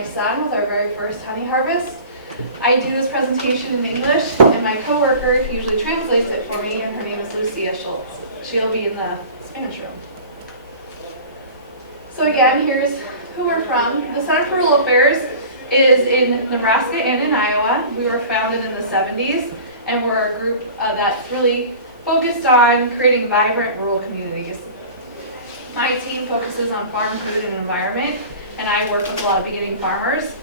my son with our very first honey harvest. I do this presentation in English, and my coworker usually translates it for me, and her name is Lucia Schultz. She'll be in the Spanish room. So again, here's who we're from. The Center for Rural Affairs is in Nebraska and in Iowa. We were founded in the 70s, and we're a group that's really focused on creating vibrant rural communities. My team focuses on farm, food, and environment, and I work with a lot of beginning farmers,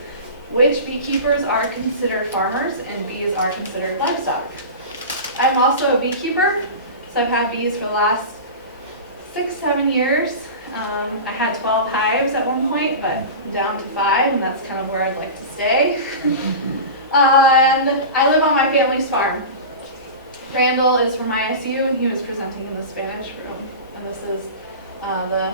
which beekeepers are considered farmers and bees are considered livestock. I'm also a beekeeper, so I've had bees for the last 6-7 years. I had 12 hives at one point, but I'm down to 5, and that's kind of where I'd like to stay. And I live on my family's farm. Randall is from ISU, and he was presenting in the Spanish room. And this is the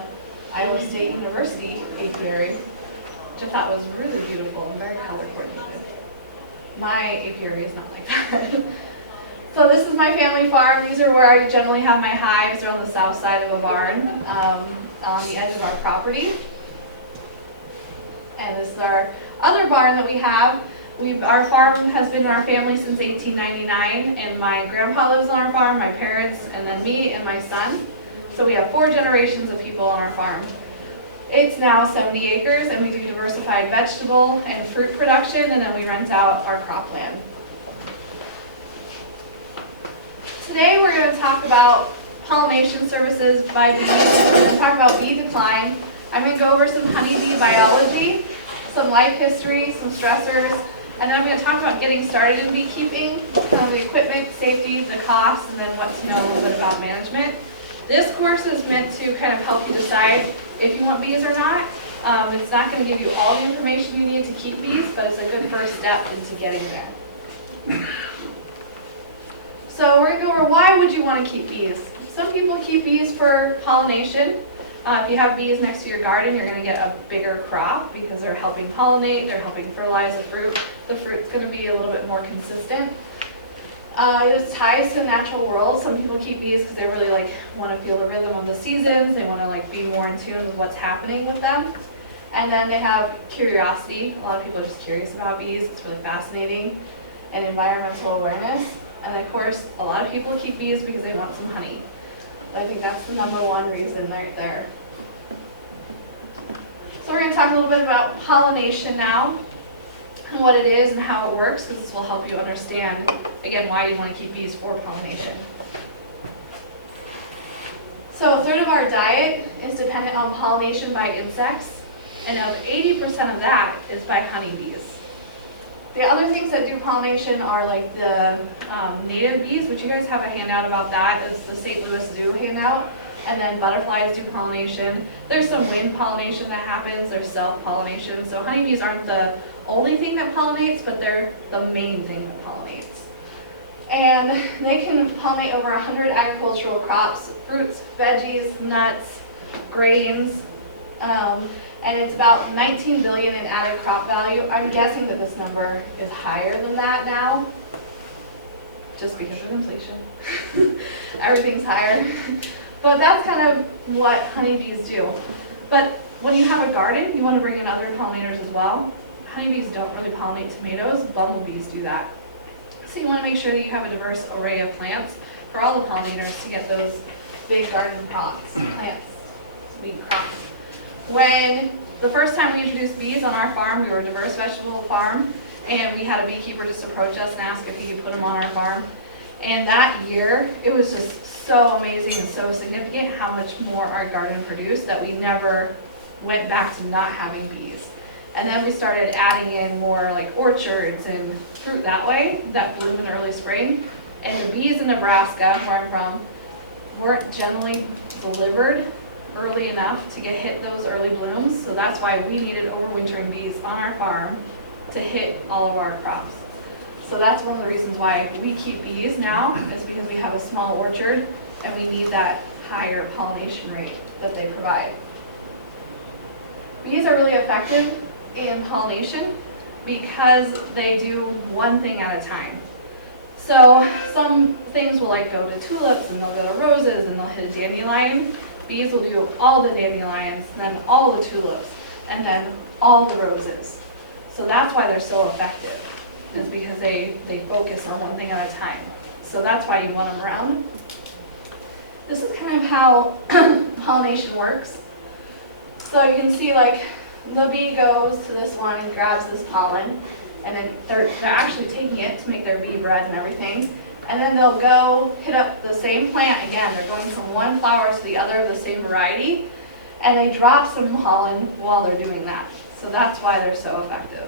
Iowa State University apiary, which I thought was really beautiful and very color coordinated. My apiary is not like that. So this is my family farm. These are where I generally have my hives. They're on the south side of a barn on the edge of our property. And this is our other barn that we have. Our farm has been in our family since 1899, and my grandpa lives on our farm, my parents, and then me and my son. So we have 4 generations of people on our farm. It's now 70 acres, and we do diversified vegetable and fruit production, and then we rent out our cropland. Today we're going to talk about pollination services by bees. We're going to talk about bee decline. I'm going to go over some honeybee biology, some life history, some stressors, and then I'm going to talk about getting started in beekeeping, kind of the equipment, safety, the costs, and then what to know a little bit about management. This course is meant to kind of help you decide if you want bees or not. It's not going to give you all the information you need to keep bees, but it's a good first step into getting there. So we're going to go over why would you want to keep bees. Some people keep bees for pollination. If you have bees next to your garden, you're going to get a bigger crop because they're helping pollinate, they're helping fertilize the fruit. The fruit's going to be a little bit more consistent. It ties to the natural world. Some people keep bees because they really want to feel the rhythm of the seasons. They want to be more in tune with what's happening with them. And then they have curiosity. A lot of people are just curious about bees. It's really fascinating. And environmental awareness. And of course, a lot of people keep bees because they want some honey. I think that's the #1 reason right there. So we're going to talk a little bit about pollination now, and what it is and how it works, because this will help you understand, again, why you want to keep bees for pollination. So 1/3 of our diet is dependent on pollination by insects, and of 80% of that is by honeybees. The other things that do pollination are like the native bees, which you guys have a handout about that. It's the St. Louis Zoo handout. And then butterflies do pollination. There's some wind pollination that happens. There's self-pollination. So honeybees aren't the only thing that pollinates, but they're the main thing that pollinates. And they can pollinate over 100 agricultural crops, fruits, veggies, nuts, grains, and it's about 19 billion in added crop value. I'm guessing that this number is higher than that now, just because of inflation. Everything's higher. But that's kind of what honeybees do. But when you have a garden, you want to bring in other pollinators as well. Honeybees don't really pollinate tomatoes, bumblebees do that. So you want to make sure that you have a diverse array of plants for all the pollinators to get those big garden crops, plants, sweet crops. When the first time we introduced bees on our farm, we were a diverse vegetable farm, and we had a beekeeper just approach us and ask if he could put them on our farm. And that year, it was just so amazing and so significant how much more our garden produced that we never went back to not having bees. And then we started adding in more orchards and fruit that way, that bloom in early spring. And the bees in Nebraska, where I'm from, weren't generally delivered early enough to hit those early blooms. So that's why we needed overwintering bees on our farm to hit all of our crops. So that's one of the reasons why we keep bees now, is because we have a small orchard and we need that higher pollination rate that they provide. Bees are really effective in pollination because they do one thing at a time. So some things will go to tulips, and they'll go to roses, and they'll hit a dandelion. Bees will do all the dandelions, then all the tulips, and then all the roses. So that's why they're so effective, is because they focus on one thing at a time. So that's why you want them around. This is kind of how pollination works. So you can see like the bee goes to this one and grabs this pollen, and then they're actually taking it to make their bee bread and everything. And then they'll go hit up the same plant again. They're going from one flower to the other of the same variety, and they drop some pollen while they're doing that. So that's why they're so effective.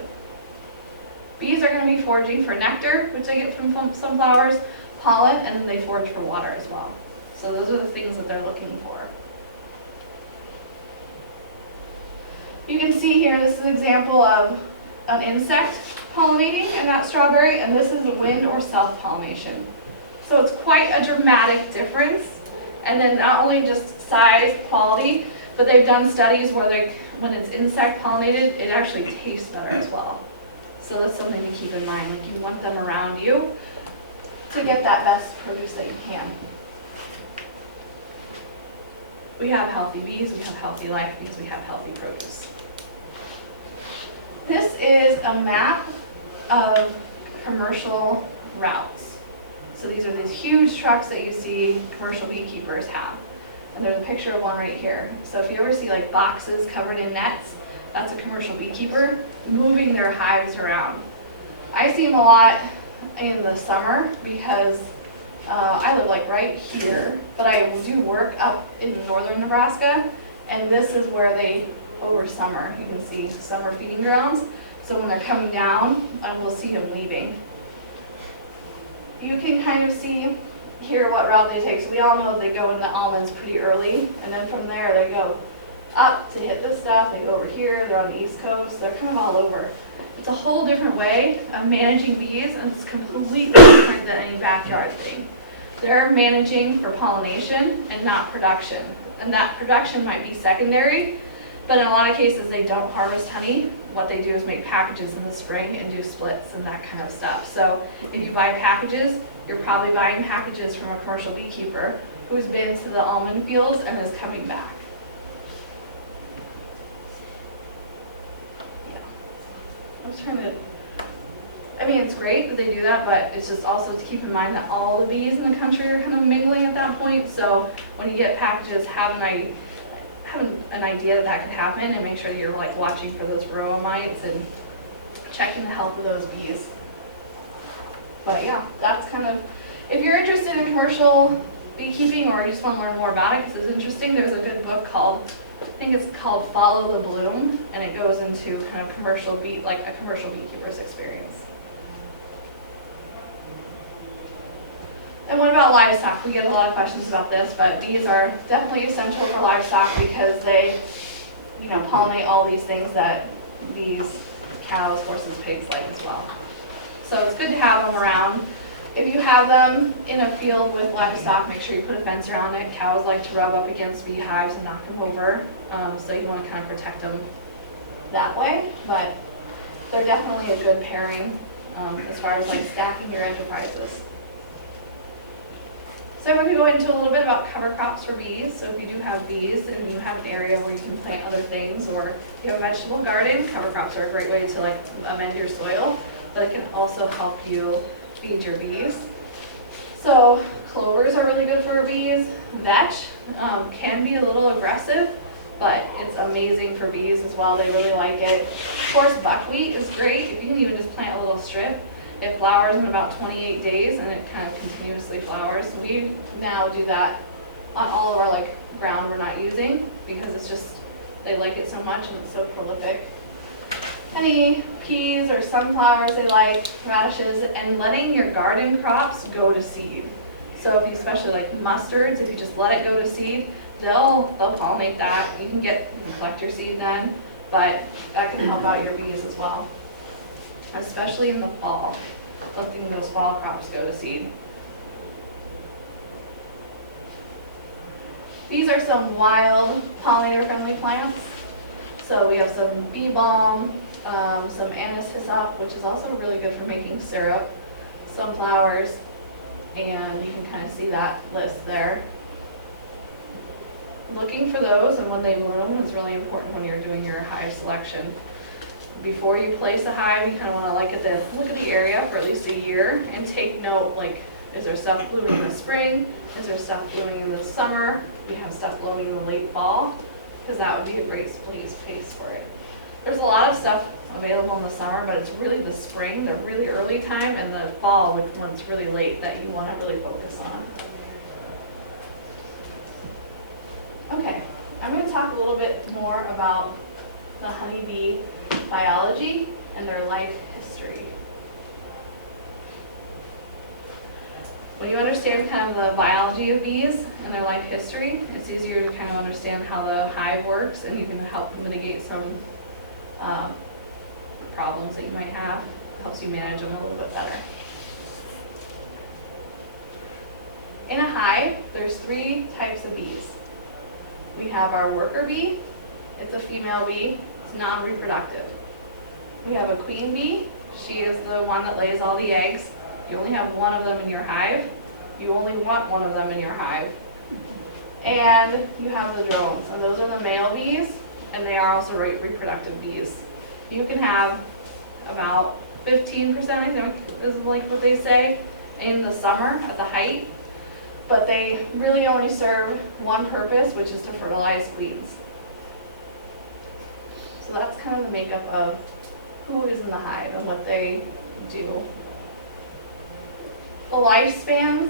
Bees are going to be foraging for nectar, which they get from some flowers, pollen, and then they forage for water as well. So those are the things that they're looking for. You can see here, this is an example of an insect pollinating in that strawberry, and this is wind or self-pollination. So it's quite a dramatic difference, and then not only just size, quality, but they've done studies where when it's insect pollinated, it actually tastes better as well. So that's something to keep in mind, like you want them around you to get that best produce that you can. We have healthy bees, we have healthy life bees, we have healthy produce. This is a map of commercial routes. So these are these huge trucks that you see commercial beekeepers have. And there's a picture of one right here. So if you ever see like boxes covered in nets, that's a commercial beekeeper moving their hives around. I see them a lot in the summer because I live like right here, but I do work up in northern Nebraska, and this is where they over summer. You can see summer feeding grounds. So when they're coming down, we'll see them leaving. You can kind of see here what route they take. So we all know they go into almonds pretty early, and then from there they go up to hit this stuff. They go over here, they're on the East Coast, they're kind of all over. It's a whole different way of managing bees, and it's completely different than any backyard thing. They're managing for pollination and not production. And that production might be secondary, but in a lot of cases they don't harvest honey. What they do is make packages in the spring and do splits and that kind of stuff. So if you buy packages, you're probably buying packages from a commercial beekeeper who's been to the almond fields and is coming back. Yeah. I'm just trying to, I mean, it's great that they do that, but it's just also to keep in mind that all the bees in the country are kind of mingling at that point. So when you get packages, have an idea that could happen, and make sure that you're like watching for those Varroa Mites and checking the health of those bees. But yeah, that's kind of, if you're interested in commercial beekeeping or you just want to learn more about it because it's interesting, there's a good book called, I think it's called Follow the Bloom, and it goes into kind of commercial like a commercial beekeeper's experience. And what about livestock? We get a lot of questions about this, but bees are definitely essential for livestock because they, pollinate all these things that these cows, horses, pigs like as well. So it's good to have them around. If you have them in a field with livestock, make sure you put a fence around it. Cows like to rub up against beehives and knock them over, so you want to kind of protect them that way. But they're definitely a good pairing as far as like stacking your enterprises. So I'm going to go into a little bit about cover crops for bees. So if you do have bees and you have an area where you can plant other things, or you have a vegetable garden, cover crops are a great way to like amend your soil, but it can also help you feed your bees. So clovers are really good for bees. Vetch can be a little aggressive, but it's amazing for bees as well. They really like it. Of course, buckwheat is great. If you can even just plant a little strip. It flowers in about 28 days, and it kind of continuously flowers. We now do that on all of our like ground we're not using because it's just, they like it so much and it's so prolific. Any peas or sunflowers they like, radishes, and letting your garden crops go to seed. So if you especially like mustards, if you just let it go to seed, they'll pollinate that. You can collect your seed then, but that can help out your bees as well. Especially in the fall, letting those fall crops go to seed. These are some wild pollinator-friendly plants. So we have some bee balm, some anise hyssop, which is also really good for making syrup, sunflowers, and you can kind of see that list there. Looking for those and when they bloom is really important when you're doing your hive selection. before you place a hive, you kind of want to look at the area for at least a year and take note, like, is there stuff blooming in the spring? Is there stuff blooming in the summer? We have stuff blooming in the late fall, because that would be a great place for it. There's a lot of stuff available in the summer, but it's really the spring, the really early time, and the fall, when it's really late, that you want to really focus on. Okay, I'm going to talk a little bit more about the honeybee biology and their life history. When you understand kind of the biology of bees and their life history, it's easier to kind of understand how the hive works, and you can help mitigate some problems that you might have. It helps you manage them a little bit better. In a hive, there's 3 types of bees. We have our worker bee. It's a female bee. It's non-reproductive. We have a queen bee. She is the one that lays all the eggs. You only have one of them in your hive. You only want one of them in your hive. And you have the drones, and those are the male bees, and they are also reproductive bees. You can have about 15%, I think, is like what they say, in the summer at the height, but they really only serve one purpose, which is to fertilize queens. So that's kind of the makeup of who is in the hive and what they do. The lifespans,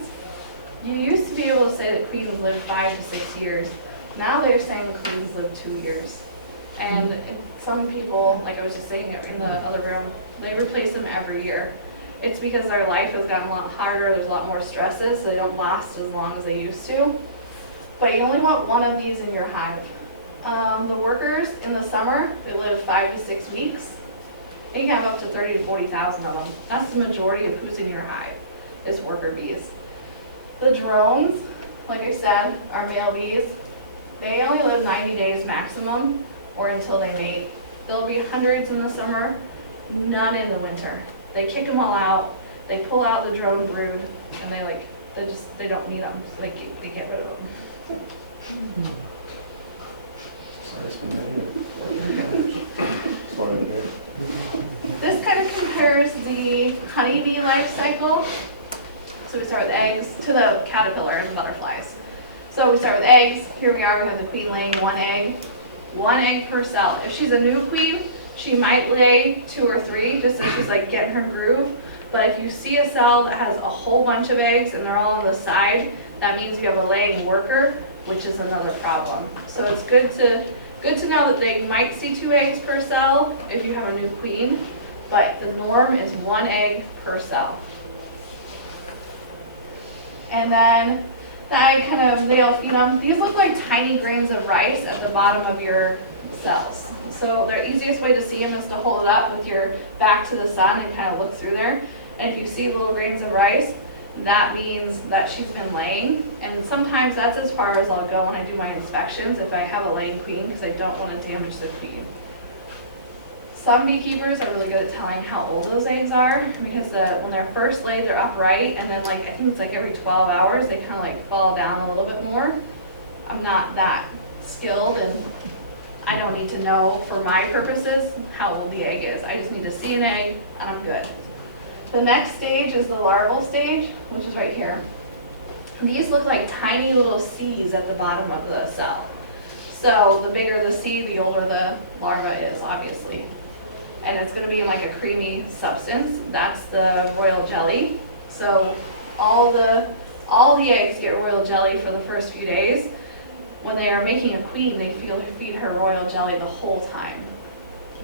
you used to be able to say that queens live 5 to 6 years. Now they're saying queens live 2 years. And some people, like I was just saying in the other room, they replace them every year. It's because their life has gotten a lot harder, there's a lot more stresses, so they don't last as long as they used to. But you only want one of these in your hive. The workers in the summer, they live 5 to 6 weeks. And you can have up to 30 to 40,000 of them. That's the majority of who's in your hive, is worker bees. The drones, like I said, are male bees. They only live 90 days maximum, or until they mate. There'll be hundreds in the summer, none in the winter. They kick them all out, they pull out the drone brood, and they don't need them, so they get rid of them. This kind of compares the honeybee life cycle. So we start with eggs to the caterpillar and the butterflies. So we start with eggs. Here we are, we have the queen laying 1 egg. 1 egg per cell. If she's a new queen, she might lay 2 or 3 just as she's like getting her groove. But if you see a cell that has a whole bunch of eggs and they're all on the side, that means you have a laying worker, which is another problem. So it's good to know that they might see 2 eggs per cell if you have a new queen, but the norm is 1 egg per cell. And then the egg kind of, they all feed on. These look like tiny grains of rice at the bottom of your cells. So the easiest way to see them is to hold it up with your back to the sun and kind of look through there. And if you see little grains of rice, that means that she's been laying. And sometimes that's as far as I'll go when I do my inspections if I have a laying queen, because I don't want to damage the queen. Some beekeepers are really good at telling how old those eggs are, because when they're first laid, they're upright, and then I think it's like every 12 hours, they kind of like fall down a little bit more. I'm not that skilled, and I don't need to know for my purposes how old the egg is. I just need to see an egg, and I'm good. The next stage is the larval stage, which is right here. These look like tiny little seeds at the bottom of the cell. So the bigger the seed, the older the larva is, obviously. And it's going to be like a creamy substance. That's the royal jelly. So all the eggs get royal jelly for the first few days. When they are making a queen, they feed her royal jelly the whole time,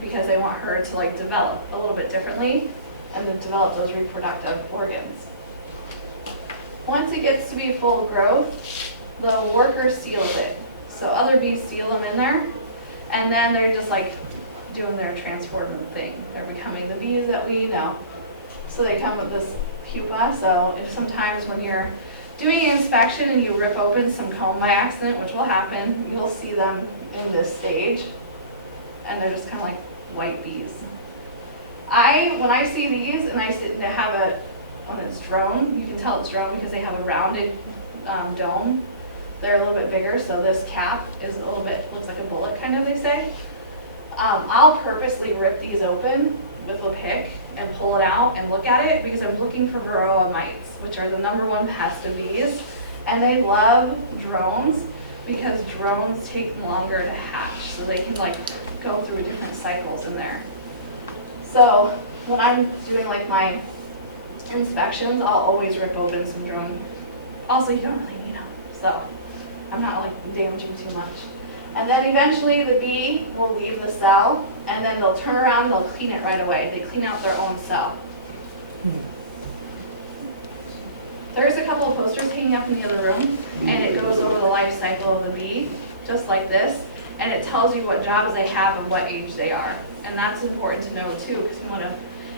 because they want her to like develop a little bit differently and then develop those reproductive organs. Once it gets to be full growth, the worker seals it. So other bees seal them in there, and then they're just like doing their transformative thing. They're becoming the bees that we know. So they come with this pupa. So if sometimes when you're doing an inspection and you rip open some comb by accident, which will happen, you'll see them in this stage, and they're just kind of like white bees. When I see these and I see they have when it's drone, you can tell it's drone because they have a rounded dome. They're a little bit bigger, so this cap is a little bit, looks like a bullet kind of, they say. I'll purposely rip these open with a pick and pull it out and look at it because I'm looking for Varroa Mites, which are the #1 pest of bees. And they love drones because drones take longer to hatch, so they can like go through different cycles in there. So when I'm doing like my inspections, I'll always rip open some drone. Also, you don't really need them, so I'm not like damaging too much. And then eventually the bee will leave the cell, and then they'll turn around and they'll clean it right away. They clean out their own cell. There's a couple of posters hanging up in the other room, and it goes over the life cycle of the bee, just like this, and it tells you what jobs they have and what age they are. And that's important to know too, because you want to,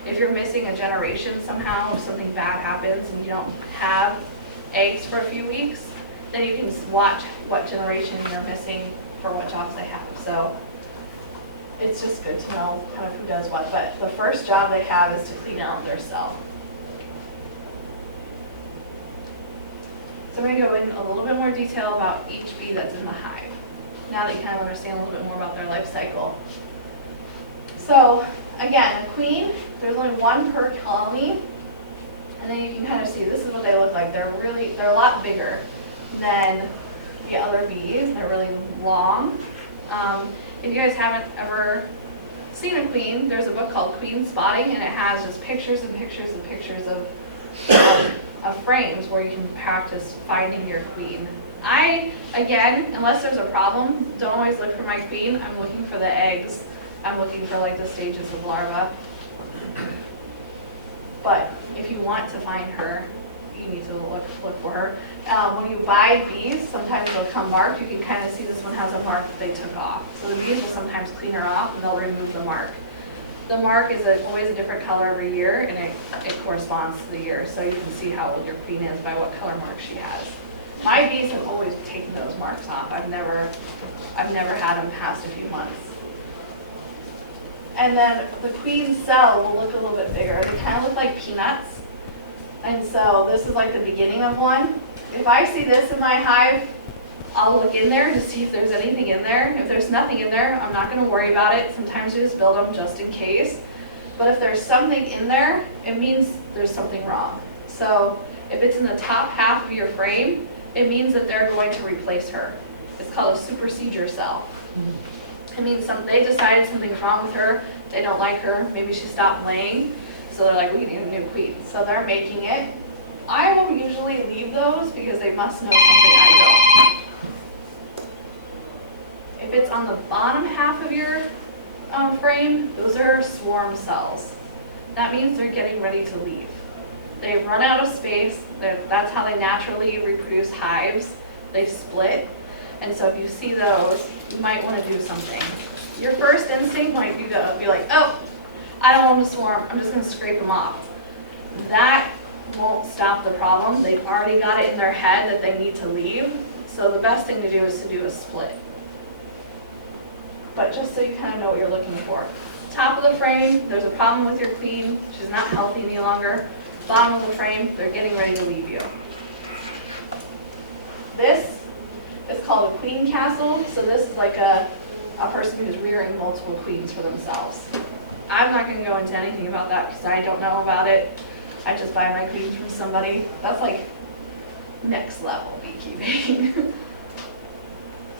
if you're missing a generation somehow, if something bad happens and you don't have eggs for a few weeks, then you can watch what generation you're missing for what jobs they have. So it's just good to know kind of who does what. But the first job they have is to clean out their cell. So I'm going to go in a little bit more detail about each bee that's in the hive, now that you kind of understand a little bit more about their life cycle. So again, a queen, there's only one per colony, and then you can kind of see this is what they look like. They're a lot bigger than the other bees. They're really long. If you guys haven't ever seen a queen, there's a book called Queen Spotting, and it has just pictures and pictures and pictures of frames where you can practice finding your queen. Again, unless there's a problem, don't always look for my queen. I'm looking for the eggs. I'm looking for like the stages of larva. But if you want to find her, you need to look for her. When you buy bees, sometimes they'll come marked. You can kind of see this one has a mark that they took off. So the bees will sometimes clean her off and they'll remove the mark. The mark is always a different color every year, and it corresponds to the year. So you can see how old your queen is by what color mark she has. My bees have always taken those marks off. I've never had them past a few months. And then the queen cell will look a little bit bigger. They kind of look like peanuts. And so this is like the beginning of one. If I see this in my hive, I'll look in there to see if there's anything in there. If there's nothing in there, I'm not going to worry about it. Sometimes you just build them just in case. But if there's something in there, it means there's something wrong. So if it's in the top half of your frame, it means that they're going to replace her. It's called a supersedure cell. It means they decided something's wrong with her. They don't like her. Maybe she stopped laying. So they're like, we need a new queen. So they're making it. I will usually leave those because they must know something I don't. If it's on the bottom half of your frame, those are swarm cells. That means they're getting ready to leave. They've run out of space. That's how they naturally reproduce hives. They split. And so if you see those, you might want to do something. Your first instinct might be to be like, oh, I don't want them to swarm. I'm just going to scrape them off. That won't stop the problem. They've already got it in their head that they need to leave. So the best thing to do is to do a split. But just so you kind of know what you're looking for. Top of the frame, there's a problem with your queen. She's not healthy any longer. Bottom of the frame, they're getting ready to leave you. This is called a queen castle. So this is like a person who's rearing multiple queens for themselves. I'm not going to go into anything about that because I don't know about it. I just buy my queens from somebody. That's like next level beekeeping.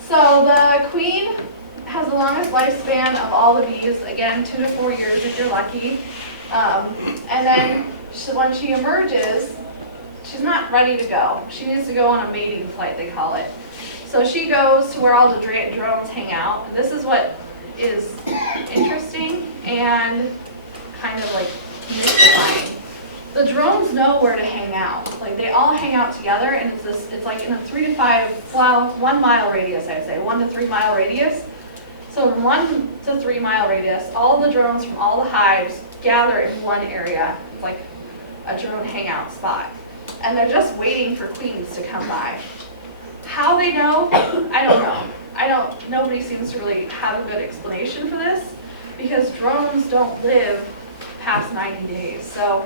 So the queen has the longest lifespan of all the bees. Again, 2 to 4 years if you're lucky. And then when she emerges, she's not ready to go. She needs to go on a mating flight, they call it. So she goes to where all the drones hang out. And this is what is interesting and kind of like mystifying. The drones know where to hang out. Like they all hang out together, and it's like in a 3 to 5, well, 1 mile radius, I would say, 1 to 3 mile radius. So in 1 to 3 mile radius, all the drones from all the hives gather in one area. It's like a drone hangout spot. And they're just waiting for queens to come by. How they know, I don't know. Nobody seems to really have a good explanation for this because drones don't live past 90 days. So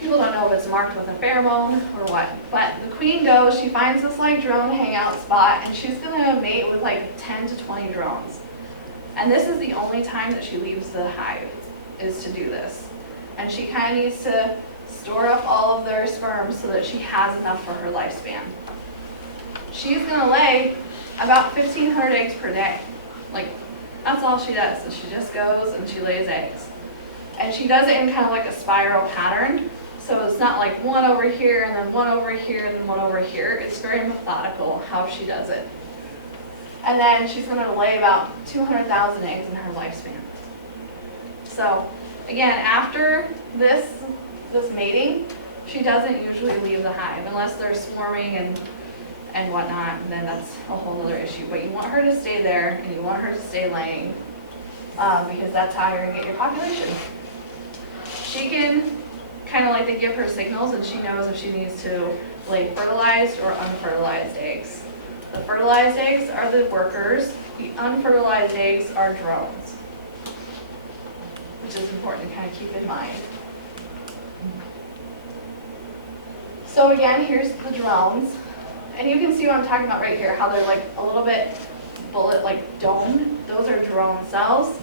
people don't know if it's marked with a pheromone or what. But the queen goes, she finds this like drone hangout spot, and she's gonna mate with like 10 to 20 drones. And this is the only time that she leaves the hive, is to do this. And she kind of needs to store up all of their sperm so that she has enough for her lifespan. She's going to lay about 1,500 eggs per day. Like, that's all she does. So she just goes and she lays eggs. And she does it in kind of like a spiral pattern. So it's not like one over here and then one over here and then one over here. It's very methodical how she does it. And then she's going to lay about 200,000 eggs in her lifespan. So again, after this mating, she doesn't usually leave the hive unless they're swarming and whatnot, and then that's a whole other issue. But you want her to stay there and you want her to stay laying because that's how you're going to get your population. She can kind of like, they give her signals and she knows if she needs to lay fertilized or unfertilized eggs. The fertilized eggs are the workers, the unfertilized eggs are drones, which is important to kind of keep in mind. So again, here's the drones, and you can see what I'm talking about right here, how they're like a little bit bullet like domed. Those are drone cells,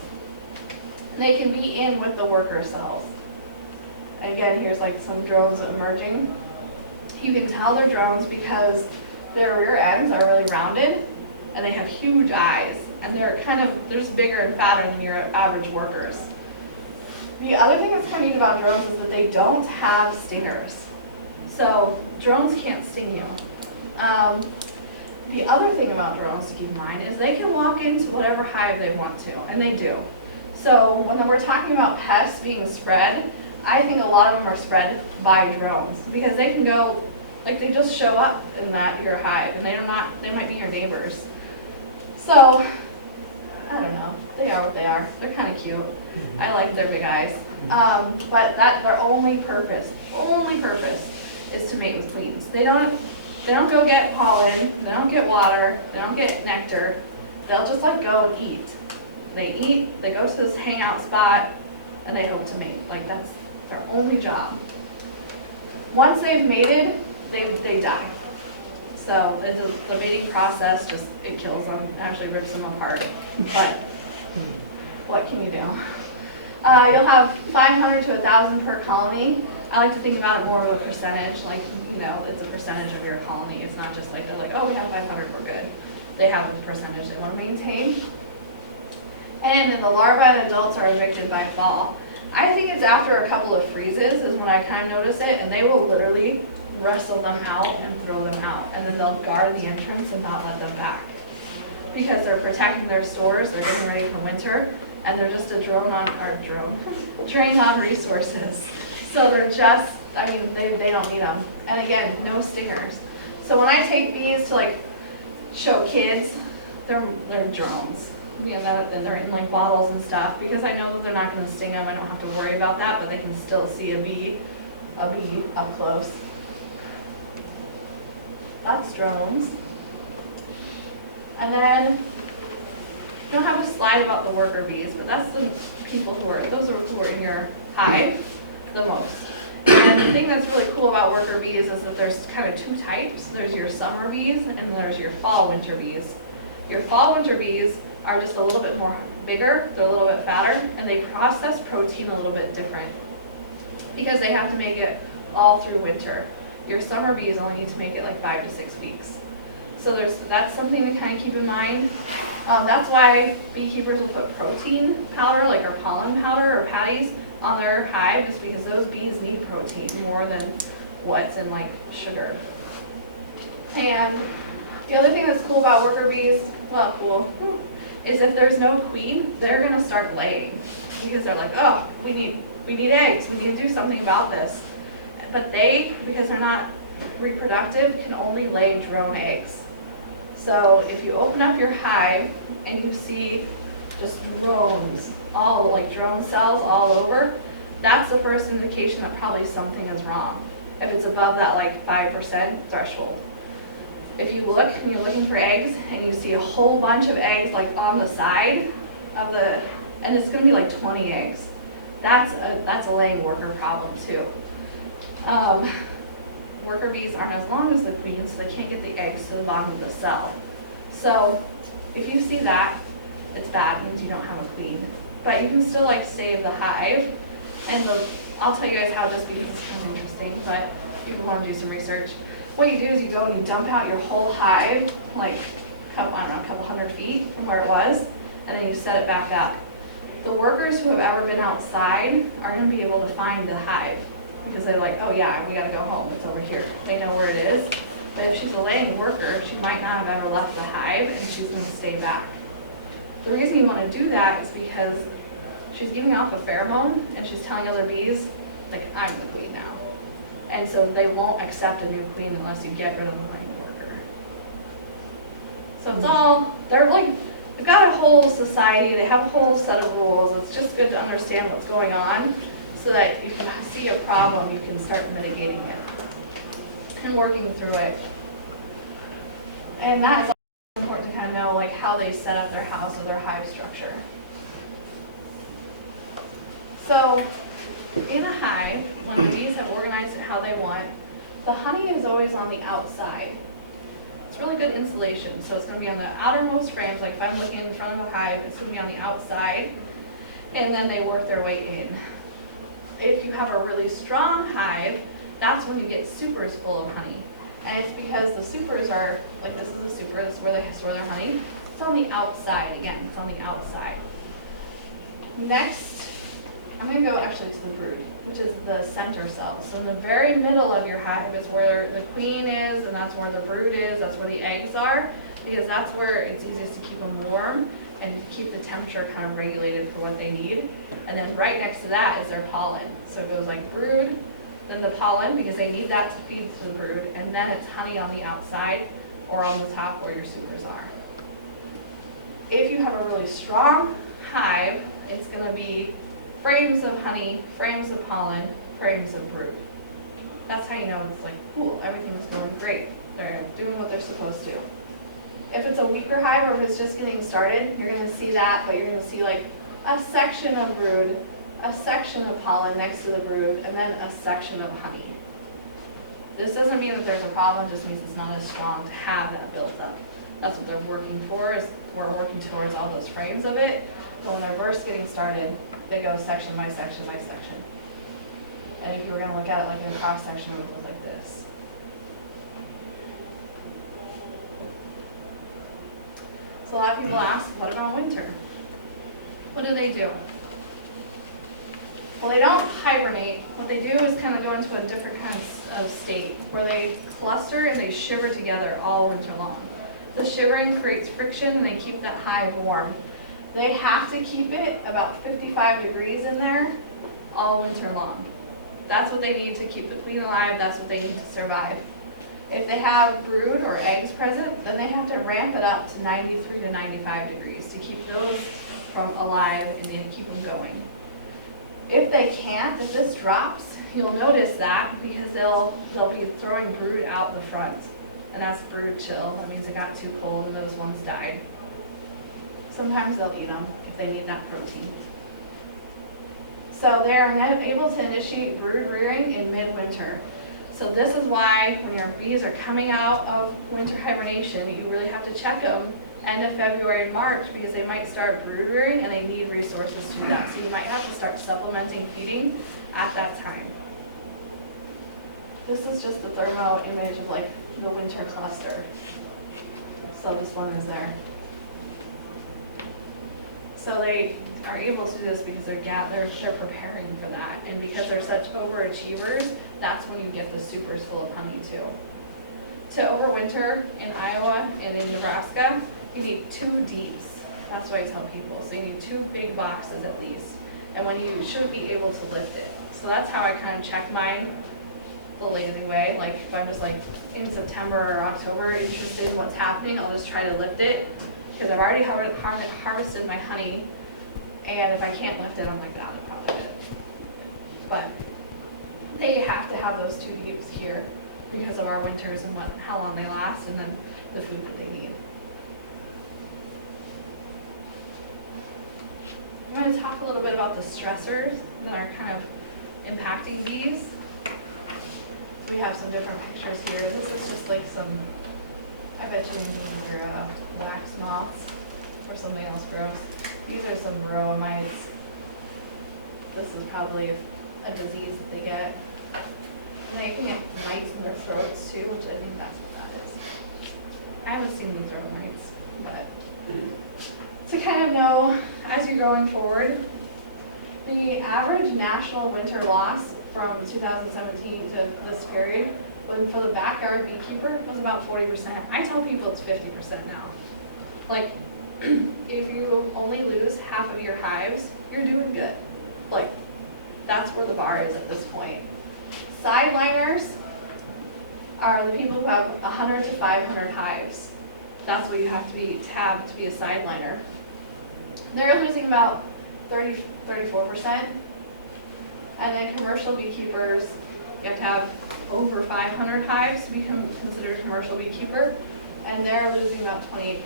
and they can be in with the worker cells. And again, here's like some drones emerging. You can tell they're drones because their rear ends are really rounded, and they have huge eyes, and they're just bigger and fatter than your average workers. The other thing that's kind of neat about drones is that they don't have stingers. So drones can't sting you. The other thing about drones to keep in mind is they can walk into whatever hive they want to, and they do. So when we're talking about pests being spread, I think a lot of them are spread by drones because they can go, like they just show up in your hive, and they might be your neighbors. So I don't know, they are what they are. They're kind of cute. I like their big eyes. But their only purpose is to mate with queens. They don't go get pollen, they don't get water, they don't get nectar. They'll just like go and eat. They eat, they go to this hangout spot, and they hope to mate. Like that's their only job. Once they've mated, they die. So the mating process it kills them, actually rips them apart. But what can you do? You'll have 500 to 1,000 per colony. I like to think about it more of a percentage, like, it's a percentage of your colony. It's not just like, they're like, oh, we have 500, we're good. They have a percentage they want to maintain. And the larvae and adults are evicted by fall. I think it's after a couple of freezes is when I kind of notice it, and they will literally wrestle them out and throw them out. And then they'll guard the entrance and not let them back. Because they're protecting their stores, they're getting ready for winter, and they're just a drain on resources. So they're just, they don't need them. And again, no stingers. So when I take bees to like show kids, they're drones. And they're in like bottles and stuff because I know that they're not going to sting them. I don't have to worry about that, but they can still see a bee up close. That's drones. And then I don't have a slide about the worker bees, but that's the people who are in your hive the most. And the thing that's really cool about worker bees is that there's kind of two types. There's your summer bees and there's your fall winter bees. Your fall winter bees are just a little bit more bigger, they're a little bit fatter, and they process protein a little bit different because they have to make it all through winter. Your summer bees only need to make it like 5 to 6 weeks. So that's something to kind of keep in mind. That's why beekeepers will put protein powder, like our pollen powder or patties, on their hive, just because those bees need protein more than what's in like sugar. And the other thing that's cool about worker bees, is if there's no queen, they're going to start laying because they're like, oh, we need eggs, we need to do something about this. But they, because they're not reproductive, can only lay drone eggs. So if you open up your hive and you see just drones, all like drone cells all over, that's the first indication that probably something is wrong. If it's above that like 5% threshold. If you look and you're looking for eggs and you see a whole bunch of eggs like on the side of and it's going to be like 20 eggs, that's a laying worker problem too. Worker bees aren't as long as the queens, so they can't get the eggs to the bottom of the cell. So if you see that, it's bad, it means you don't have a queen. But you can still like save the hive. And I'll tell you guys how, just because it's kind of interesting, but people want to do some research. What you do is you go and you dump out your whole hive, like I don't know, a couple 100 feet from where it was, and then you set it back up. The workers who have ever been outside are going to be able to find the hive because they're like, oh yeah, we got to go home, it's over here. They know where it is. But if she's a laying worker, she might not have ever left the hive and she's going to stay back. The reason you want to do that is because she's giving off a pheromone and she's telling other bees, like, I'm the queen now. And so they won't accept a new queen unless you get rid of the laying worker. So it's all, they've got a whole society, they have a whole set of rules. It's just good to understand what's going on so that you can see a problem, you can start mitigating it and working through it. And that is also important to kind of know like how they set up their house or their hive structure. So in a hive, when the bees have organized it how they want, the honey is always on the outside. It's really good insulation, so it's going to be on the outermost frames. Like if I'm looking in front of a hive, it's going to be on the outside, and then they work their way in. If you have a really strong hive, that's when you get supers full of honey. And it's because the supers are, like this is a super, this is where they store their honey. It's on the outside, again, it's on the outside. Next, I'm going to go actually to the brood, which is the center cell. So in the very middle of your hive is where the queen is, and that's where the brood is, that's where the eggs are, because that's where it's easiest to keep them warm and keep the temperature kind of regulated for what they need. And then right next to that is their pollen. So it goes like brood, then the pollen, because they need that to feed to the brood, and then it's honey on the outside or on the top where your supers are. If you have a really strong hive, it's going to be frames of honey, frames of pollen, frames of brood. That's how you know it's like, cool, everything's going great. They're doing what they're supposed to. If it's a weaker hive or if it's just getting started, you're going to see that, but you're going to see like a section of brood, a section of pollen next to the brood, and then a section of honey. This doesn't mean that there's a problem, it just means it's not as strong to have that built up. That's what they're working for, is we're working towards all those frames of it. But when they're first getting started, they go section by section by section. And if you were going to look at it like in a cross section, it would look like this. So a lot of people ask, what about winter? What do they do? Well, they don't hibernate. What they do is kind of go into a different kind of state where they cluster and they shiver together all winter long. The shivering creates friction and they keep that hive warm. They have to keep it about 55 degrees in there all winter long. That's what they need to keep the queen alive. That's what they need to survive. If they have brood or eggs present, then they have to ramp it up to 93 to 95 degrees to keep those from alive and then keep them going. If they can't, if this drops, you'll notice that because they'll be throwing brood out the front. And that's brood chill. That means it got too cold and those ones died. Sometimes they'll eat them if they need that protein. So they are able to initiate brood rearing in midwinter. So this is why when your bees are coming out of winter hibernation, you really have to check them end of February and March because they might start brood rearing and they need resources to do that. So you might have to start supplementing feeding at that time. This is just the thermo image of like the winter cluster. So this one is there. So they are able to do this because they're preparing for that. And because they're such overachievers, that's when you get the supers full of honey too. To overwinter in Iowa and in Nebraska, you need 2 deeps. That's why I tell people. So you need 2 big boxes at least. And when you should be able to lift it. So that's how I kind of check mine the lazy way. Like if I'm just like in September or October interested in what's happening, I'll just try to lift it. Because I've already harvested my honey. And if I can't lift it, I'm like, that'll probably do it. But they have to have those 2 deeps here because of our winters and how long they last and then the food that they need. I'm going to talk a little bit about the stressors that are kind of impacting bees. We have some different pictures here. This is just like some, I bet you these are wax moths. for something else gross. These are some Varroa Mites. This is probably a disease that they get. And they can get mites in their throats too, which I think that's what that is. I haven't seen these Varroa Mites, but to kind of know as you're going forward, the average national winter loss from 2017 to this period for the backyard beekeeper was about 40%. I tell people it's 50% now. Like, if you only lose half of your hives, you're doing good. Like, that's where the bar is at this point. Sideliners are the people who have 100 to 500 hives. That's what you have to be tabbed to be a sideliner. They're losing about 34%. And then commercial beekeepers, you have to have over 500 hives to become considered a commercial beekeeper, and they're losing about 28%.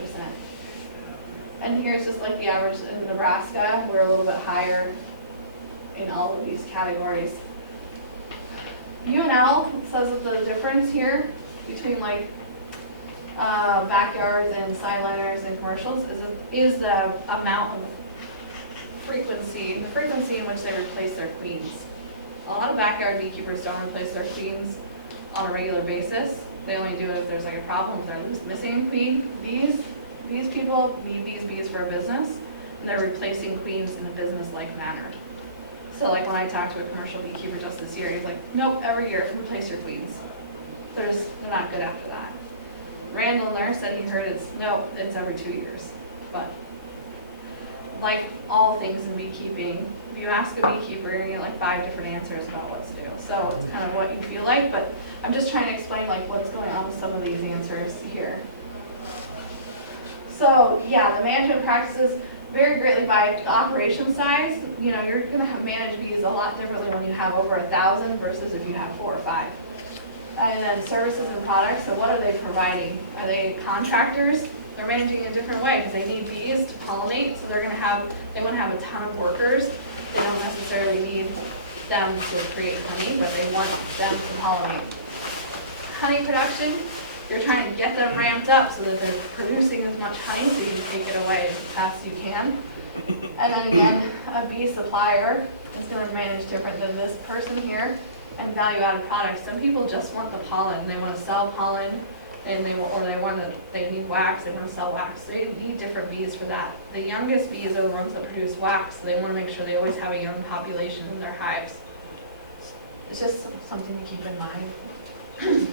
And here's just like the average in Nebraska. We're a little bit higher in all of these categories. UNL says that the difference here between like backyards and sideliners and commercials is the amount of frequency, the frequency in which they replace their queens. A lot of backyard beekeepers don't replace their queens on a regular basis. They only do it if there's like a problem, if they're missing a queen. These people need these bees for a business, and they're replacing queens in a business-like manner. So like when I talked to a commercial beekeeper just this year, he's like, nope, every year replace your queens. They're not good after that. Randall there said he heard it's every 2 years. But like all things in beekeeping, if you ask a beekeeper, you're gonna get like 5 different answers about what to do. So it's kind of what you feel like, but I'm just trying to explain like what's going on with some of these answers here. So yeah, the management practices vary greatly by the operation size. You know, you're gonna manage bees a lot differently when you have over 1,000 versus if you have 4 or 5. And then services and products, so what are they providing? Are they contractors? They're managing in a different way because they need bees to pollinate, so they wouldn't have a ton of workers. They don't necessarily need them to create honey, but they want them to pollinate. Honey production, you're trying to get them ramped up so that they're producing as much honey so you can take it away as fast as you can. And then again, a bee supplier is going to manage different than this person here. And value-added products. Some people just want the pollen. They want to sell pollen, and they need wax. They want to sell wax. They need different bees for that. The youngest bees are the ones that produce wax. So they want to make sure they always have a young population in their hives. It's just something to keep in mind.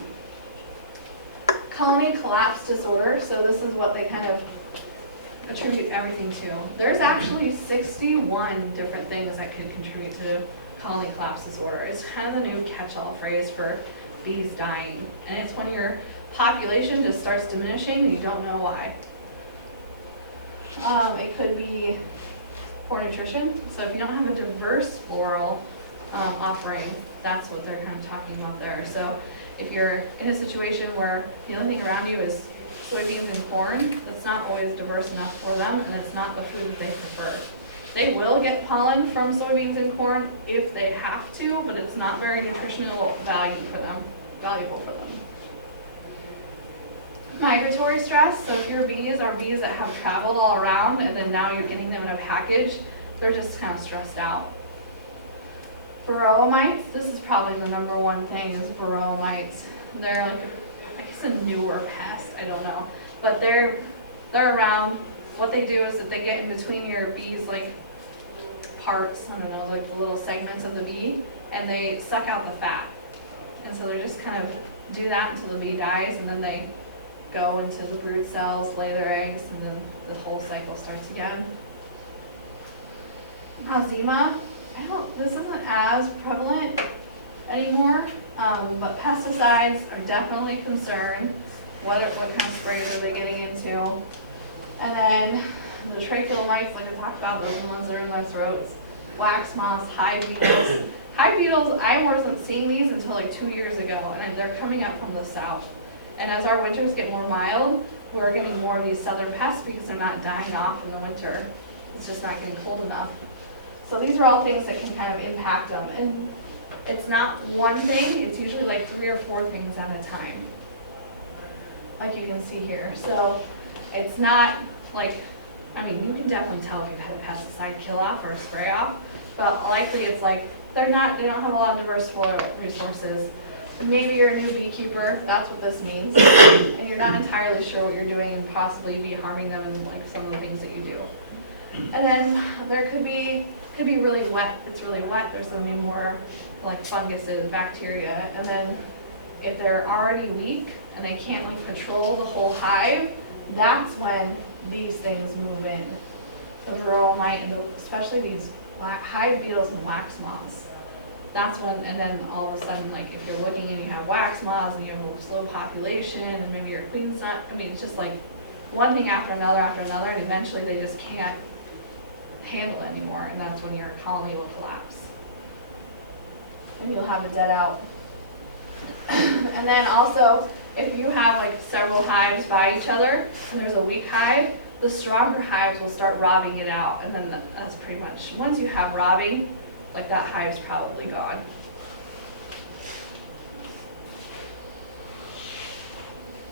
Colony collapse disorder. So this is what they kind of attribute everything to. There's actually 61 different things that could contribute to colony collapse disorder. It's kind of the new catch-all phrase for bees dying. And it's when your population just starts diminishing and you don't know why. It could be poor nutrition. So if you don't have a diverse floral offering, that's what they're kind of talking about there. So if you're in a situation where the only thing around you is soybeans and corn, that's not always diverse enough for them, and it's not the food that they prefer. They will get pollen from soybeans and corn if they have to, but it's not very nutritional valuable for them. Migratory stress, so if your bees are bees that have traveled all around and then now you're getting them in a package, they're just kind of stressed out. Varroa mites, this is probably the number one thing is Varroa mites. They're like, I guess a newer pest, I don't know. But they're around. What they do is that they get in between your bees, like parts, I don't know, like the little segments of the bee, and they suck out the fat. And so they just kind of do that until the bee dies, and then they go into the brood cells, lay their eggs, and then the whole cycle starts again. Eczema, this isn't as prevalent anymore, but pesticides are definitely a concern. What kind of sprays are they getting into? And then the tracheal mites, like I talked about, those are the ones that are in their throats. Wax moths, hive beetles. Hive beetles, I wasn't seeing these until like 2 years ago, and they're coming up from the south. And as our winters get more mild, we're getting more of these southern pests because they're not dying off in the winter. It's just not getting cold enough. So these are all things that can kind of impact them. And it's not one thing, it's usually like 3 or 4 things at a time, like you can see here. So it's not like I mean, you can definitely tell if you've had a pesticide kill off or a spray off, but likely it's like they don't have a lot of diverse flora resources. Maybe you're a new beekeeper, that's what this means, and you're not entirely sure what you're doing and possibly be harming them in like some of the things that you do. And then there could be really wet. It's really wet. There's going to be more like funguses, bacteria, and then if they're already weak and they can't like patrol the whole hive, that's when these things move in. The Varroa mite and especially these hive beetles and wax moths. That's when, and then all of a sudden, like if you're looking and you have wax moths and you have a slow population and maybe your queen's not, I mean, it's just like one thing after another, and eventually they just can't handle it anymore, and that's when your colony will collapse. And you'll have a dead out. And then also, if you have like several hives by each other and there's a weak hive, the stronger hives will start robbing it out, and then that's pretty much, once you have robbing, like that hive's probably gone.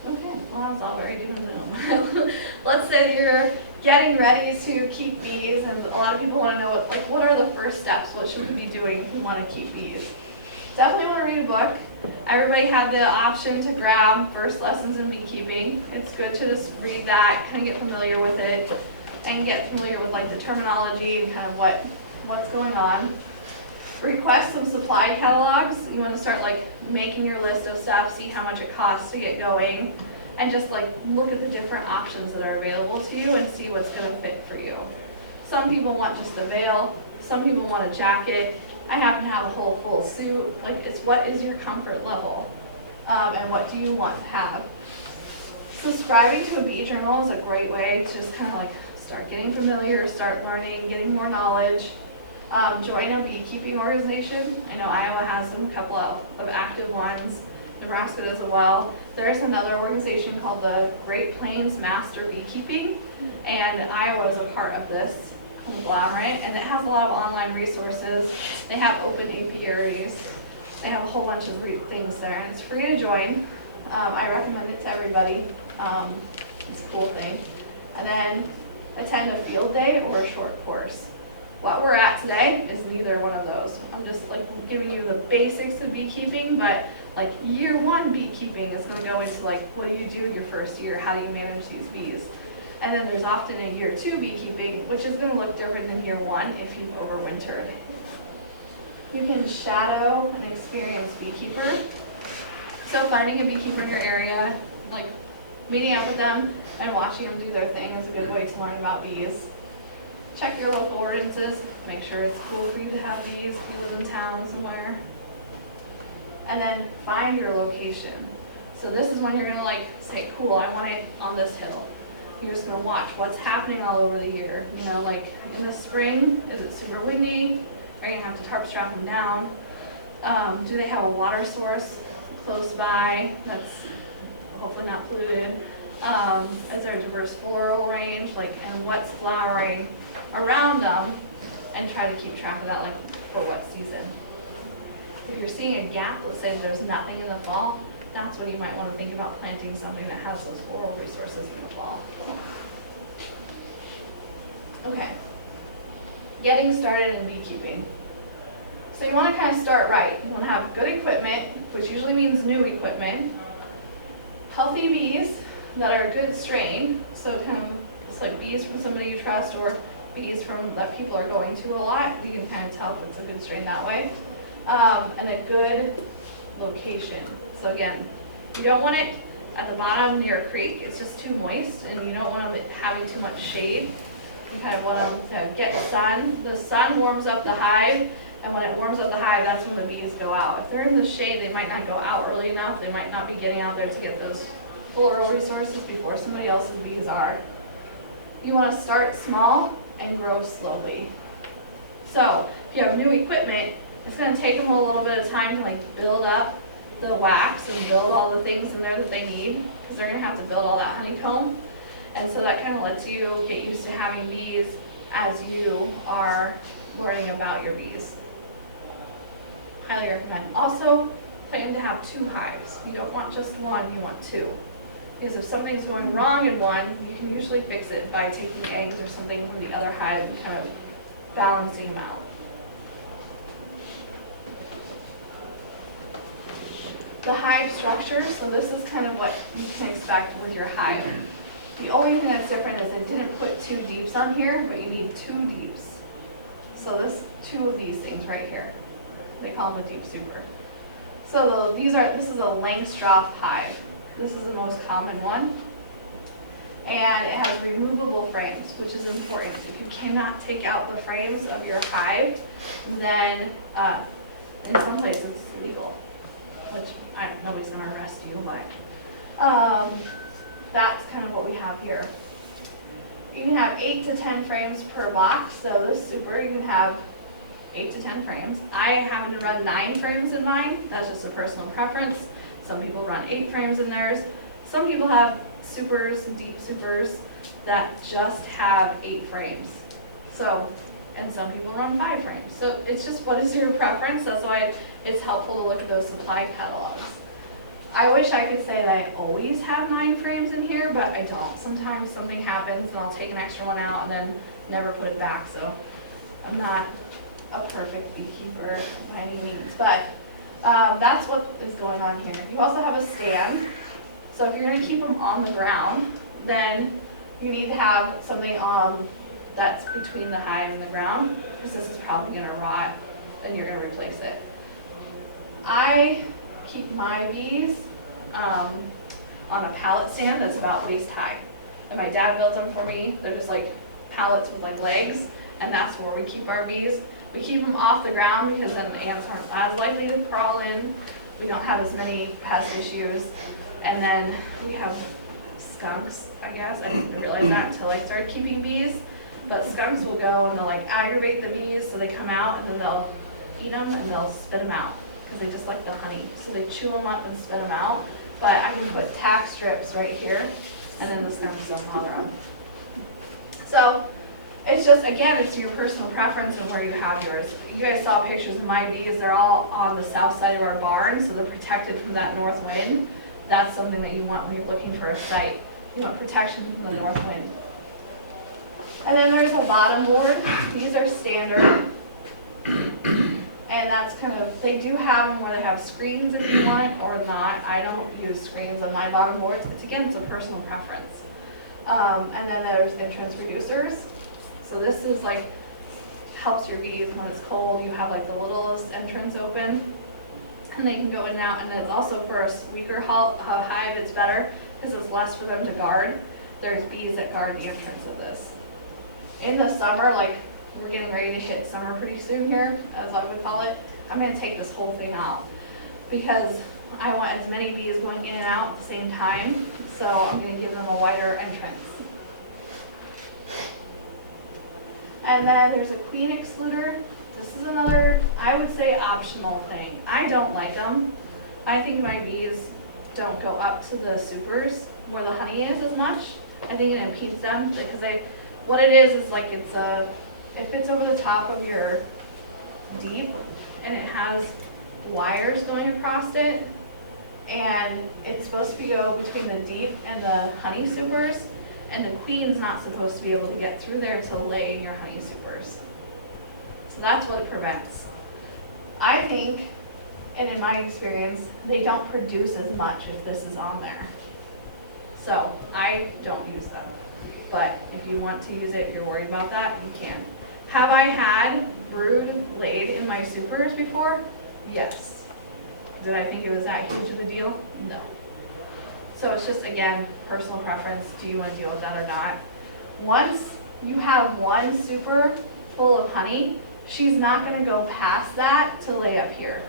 Okay, well that was all very doom and gloom. Let's say you're getting ready to keep bees, and a lot of people want to know what are the first steps? What should we be doing if we want to keep bees? Definitely want to read a book. Everybody had the option to grab First Lessons in Beekeeping. It's good to just read that, kind of get familiar with it, and get familiar with like the terminology and kind of what's going on. Request some supply catalogs. You want to start like making your list of stuff, see how much it costs to get going, and just like look at the different options that are available to you and see what's going to fit for you. Some people want just a veil, some people want a jacket. I happen to have a whole full suit. Like, it's what is your comfort level, and what do you want to have. Subscribing to a bee journal is a great way to just kind of like start getting familiar, start learning, getting more knowledge. Join a beekeeping organization. I know Iowa has a couple of active ones. Nebraska does as well. There's another organization called the Great Plains Master Beekeeping, and Iowa is a part of this conglomerate, and it has a lot of online resources. They have open apiaries. They have a whole bunch of things there, and it's free to join. I recommend it to everybody. It's a cool thing. And then attend a field day or a short course. What we're at today is neither one of those. I'm just like giving you the basics of beekeeping, but like year one beekeeping is going to go into like what do you do your first year, how do you manage these bees? And then there's often a year two beekeeping, which is going to look different than year one if you've overwintered. You can shadow an experienced beekeeper. So finding a beekeeper in your area, like meeting up with them and watching them do their thing is a good way to learn about bees. Check your local ordinances, make sure it's cool for you to have bees if you live in town somewhere. And then find your location. So this is when you're gonna like say, cool, I want it on this hill. You're just gonna watch what's happening all over the year. You know, like in the spring, is it super windy? Are you gonna have to tarp strap them down? Do they have a water source close by that's hopefully not polluted? Is there a diverse floral range, like, and what's flowering around them, and try to keep track of that, like for what season. If you're seeing a gap, let's say there's nothing in the fall, that's when you might want to think about planting something that has those floral resources in the fall. Okay, getting started in beekeeping. So you want to kind of start right. You want to have good equipment, which usually means new equipment, healthy bees that are good strain, so kind of it's like bees from somebody you trust or bees from that people are going to a lot. You can kind of tell if it's a good strain that way. And a good location. So again, you don't want it at the bottom near a creek. It's just too moist, and you don't want them having too much shade. You kind of want them to get sun. The sun warms up the hive, and when it warms up the hive, that's when the bees go out. If they're in the shade, they might not go out early enough. They might not be getting out there to get those floral resources before somebody else's bees are. You want to start small and grow slowly. So if you have new equipment, it's going to take them a little bit of time to like build up the wax and build all the things in there that they need, because they're going to have to build all that honeycomb. And so that kind of lets you get used to having bees as you are learning about your bees. Highly recommend. Also, plan to have 2 hives. You don't want just one, you want 2. Because if something's going wrong in one, you can usually fix it by taking eggs or something from the other hive and kind of balancing them out. The hive structure, so this is kind of what you can expect with your hive. The only thing that's different is it didn't put 2 deeps on here, but you need 2 deeps. So this 2 of these things right here. They call them a deep super. So this is a Langstroth hive. This is the most common one. And it has removable frames, which is important. If you cannot take out the frames of your hive, then in some places it's illegal, which nobody's going to arrest you, but that's kind of what we have here. You can have 8 to 10 frames per box. So this super, you can have 8 to 10 frames. I happen to run 9 frames in mine. That's just a personal preference. Some people run 8 frames in theirs. Some people have supers, deep supers, that just have 8 frames. So, and some people run 5 frames. So it's just what is your preference. That's why it's helpful to look at those supply catalogs. I wish I could say that I always have 9 frames in here, but I don't. Sometimes something happens and I'll take an extra one out and then never put it back. So I'm not a perfect beekeeper by any means, but that's what is going on here. You also have a stand. So if you're going to keep them on the ground, then you need to have something that's between the hive and the ground, because this is probably going to rot and you're going to replace it. I keep my bees on a pallet stand that's about waist high. And my dad built them for me. They're just like pallets with like legs, and that's where we keep our bees. We keep them off the ground because then the ants aren't as likely to crawl in. We don't have as many pest issues. And then we have skunks, I guess. I didn't realize that until I started keeping bees. But skunks will go and they'll like aggravate the bees, so they come out and then they'll eat them and they'll spit them out because they just like the honey. So they chew them up and spit them out. But I can put tack strips right here, and then the skunks don't bother them. So it's just, again, it's your personal preference and where you have yours. You guys saw pictures of my bees. They're all on the south side of our barn, so they're protected from that north wind. That's something that you want when you're looking for a site. You want protection from the north wind. And then there's a bottom board. These are standard. And that's kind of, they do have them where they have screens if you want or not. I don't use screens on my bottom boards. It's a personal preference. And then there's entrance reducers. So this is like, helps your bees when it's cold. You have like the littlest entrance open and they can go in and out. And then it's also for a weaker hive, it's better because it's less for them to guard. There's bees that guard the entrance of this. In the summer, like we're getting ready to hit summer pretty soon here, as I would call it, I'm going to take this whole thing out because I want as many bees going in and out at the same time. So I'm going to give them a wider entrance. And then there's a queen excluder. This is another, I would say, optional thing. I don't like them. I think my bees don't go up to the supers where the honey is as much. I think it impedes them because what it is like it fits over the top of your deep and it has wires going across it. And it's supposed to go between the deep and the honey supers. And the queen's not supposed to be able to get through there to lay in your honey supers. So that's what it prevents. I think, and in my experience, they don't produce as much if this is on there. So I don't use them. But if you want to use it, if you're worried about that, you can. Have I had brood laid in my supers before? Yes. Did I think it was that huge of a deal? No. So it's just, again, personal preference. Do you want to deal with that or not? Once you have one super full of honey, she's not going to go past that to lay up here.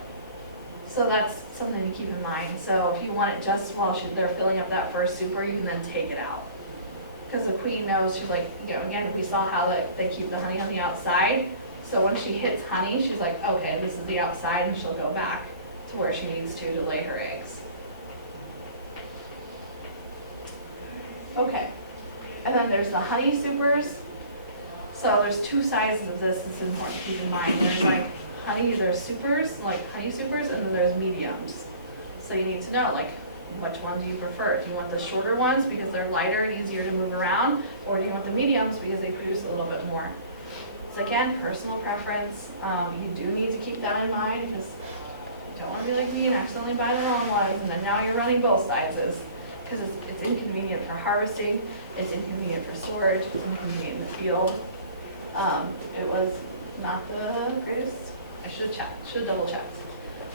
So that's something to keep in mind. So if you want it just while they're filling up that first super, you can then take it out. Because the queen knows, she's like, again, we saw how they keep the honey on the outside. So when she hits honey, she's like, okay, this is the outside, and she'll go back to where she needs to lay her eggs. Okay, and then there's the honey supers. So there's 2 sizes of this that's important to keep in mind. There's like there's supers, like honey supers, and then there's mediums. So you need to know, like, which one do you prefer? Do you want the shorter ones because they're lighter and easier to move around, or do you want the mediums because they produce a little bit more? It's again, personal preference. You do need to keep that in mind because you don't want to be like me and accidentally buy the wrong ones, and then now you're running both sizes because it's inconvenient for harvesting, it's inconvenient for storage, it's inconvenient in the field. It was not the greatest. I should have checked, should have double checked.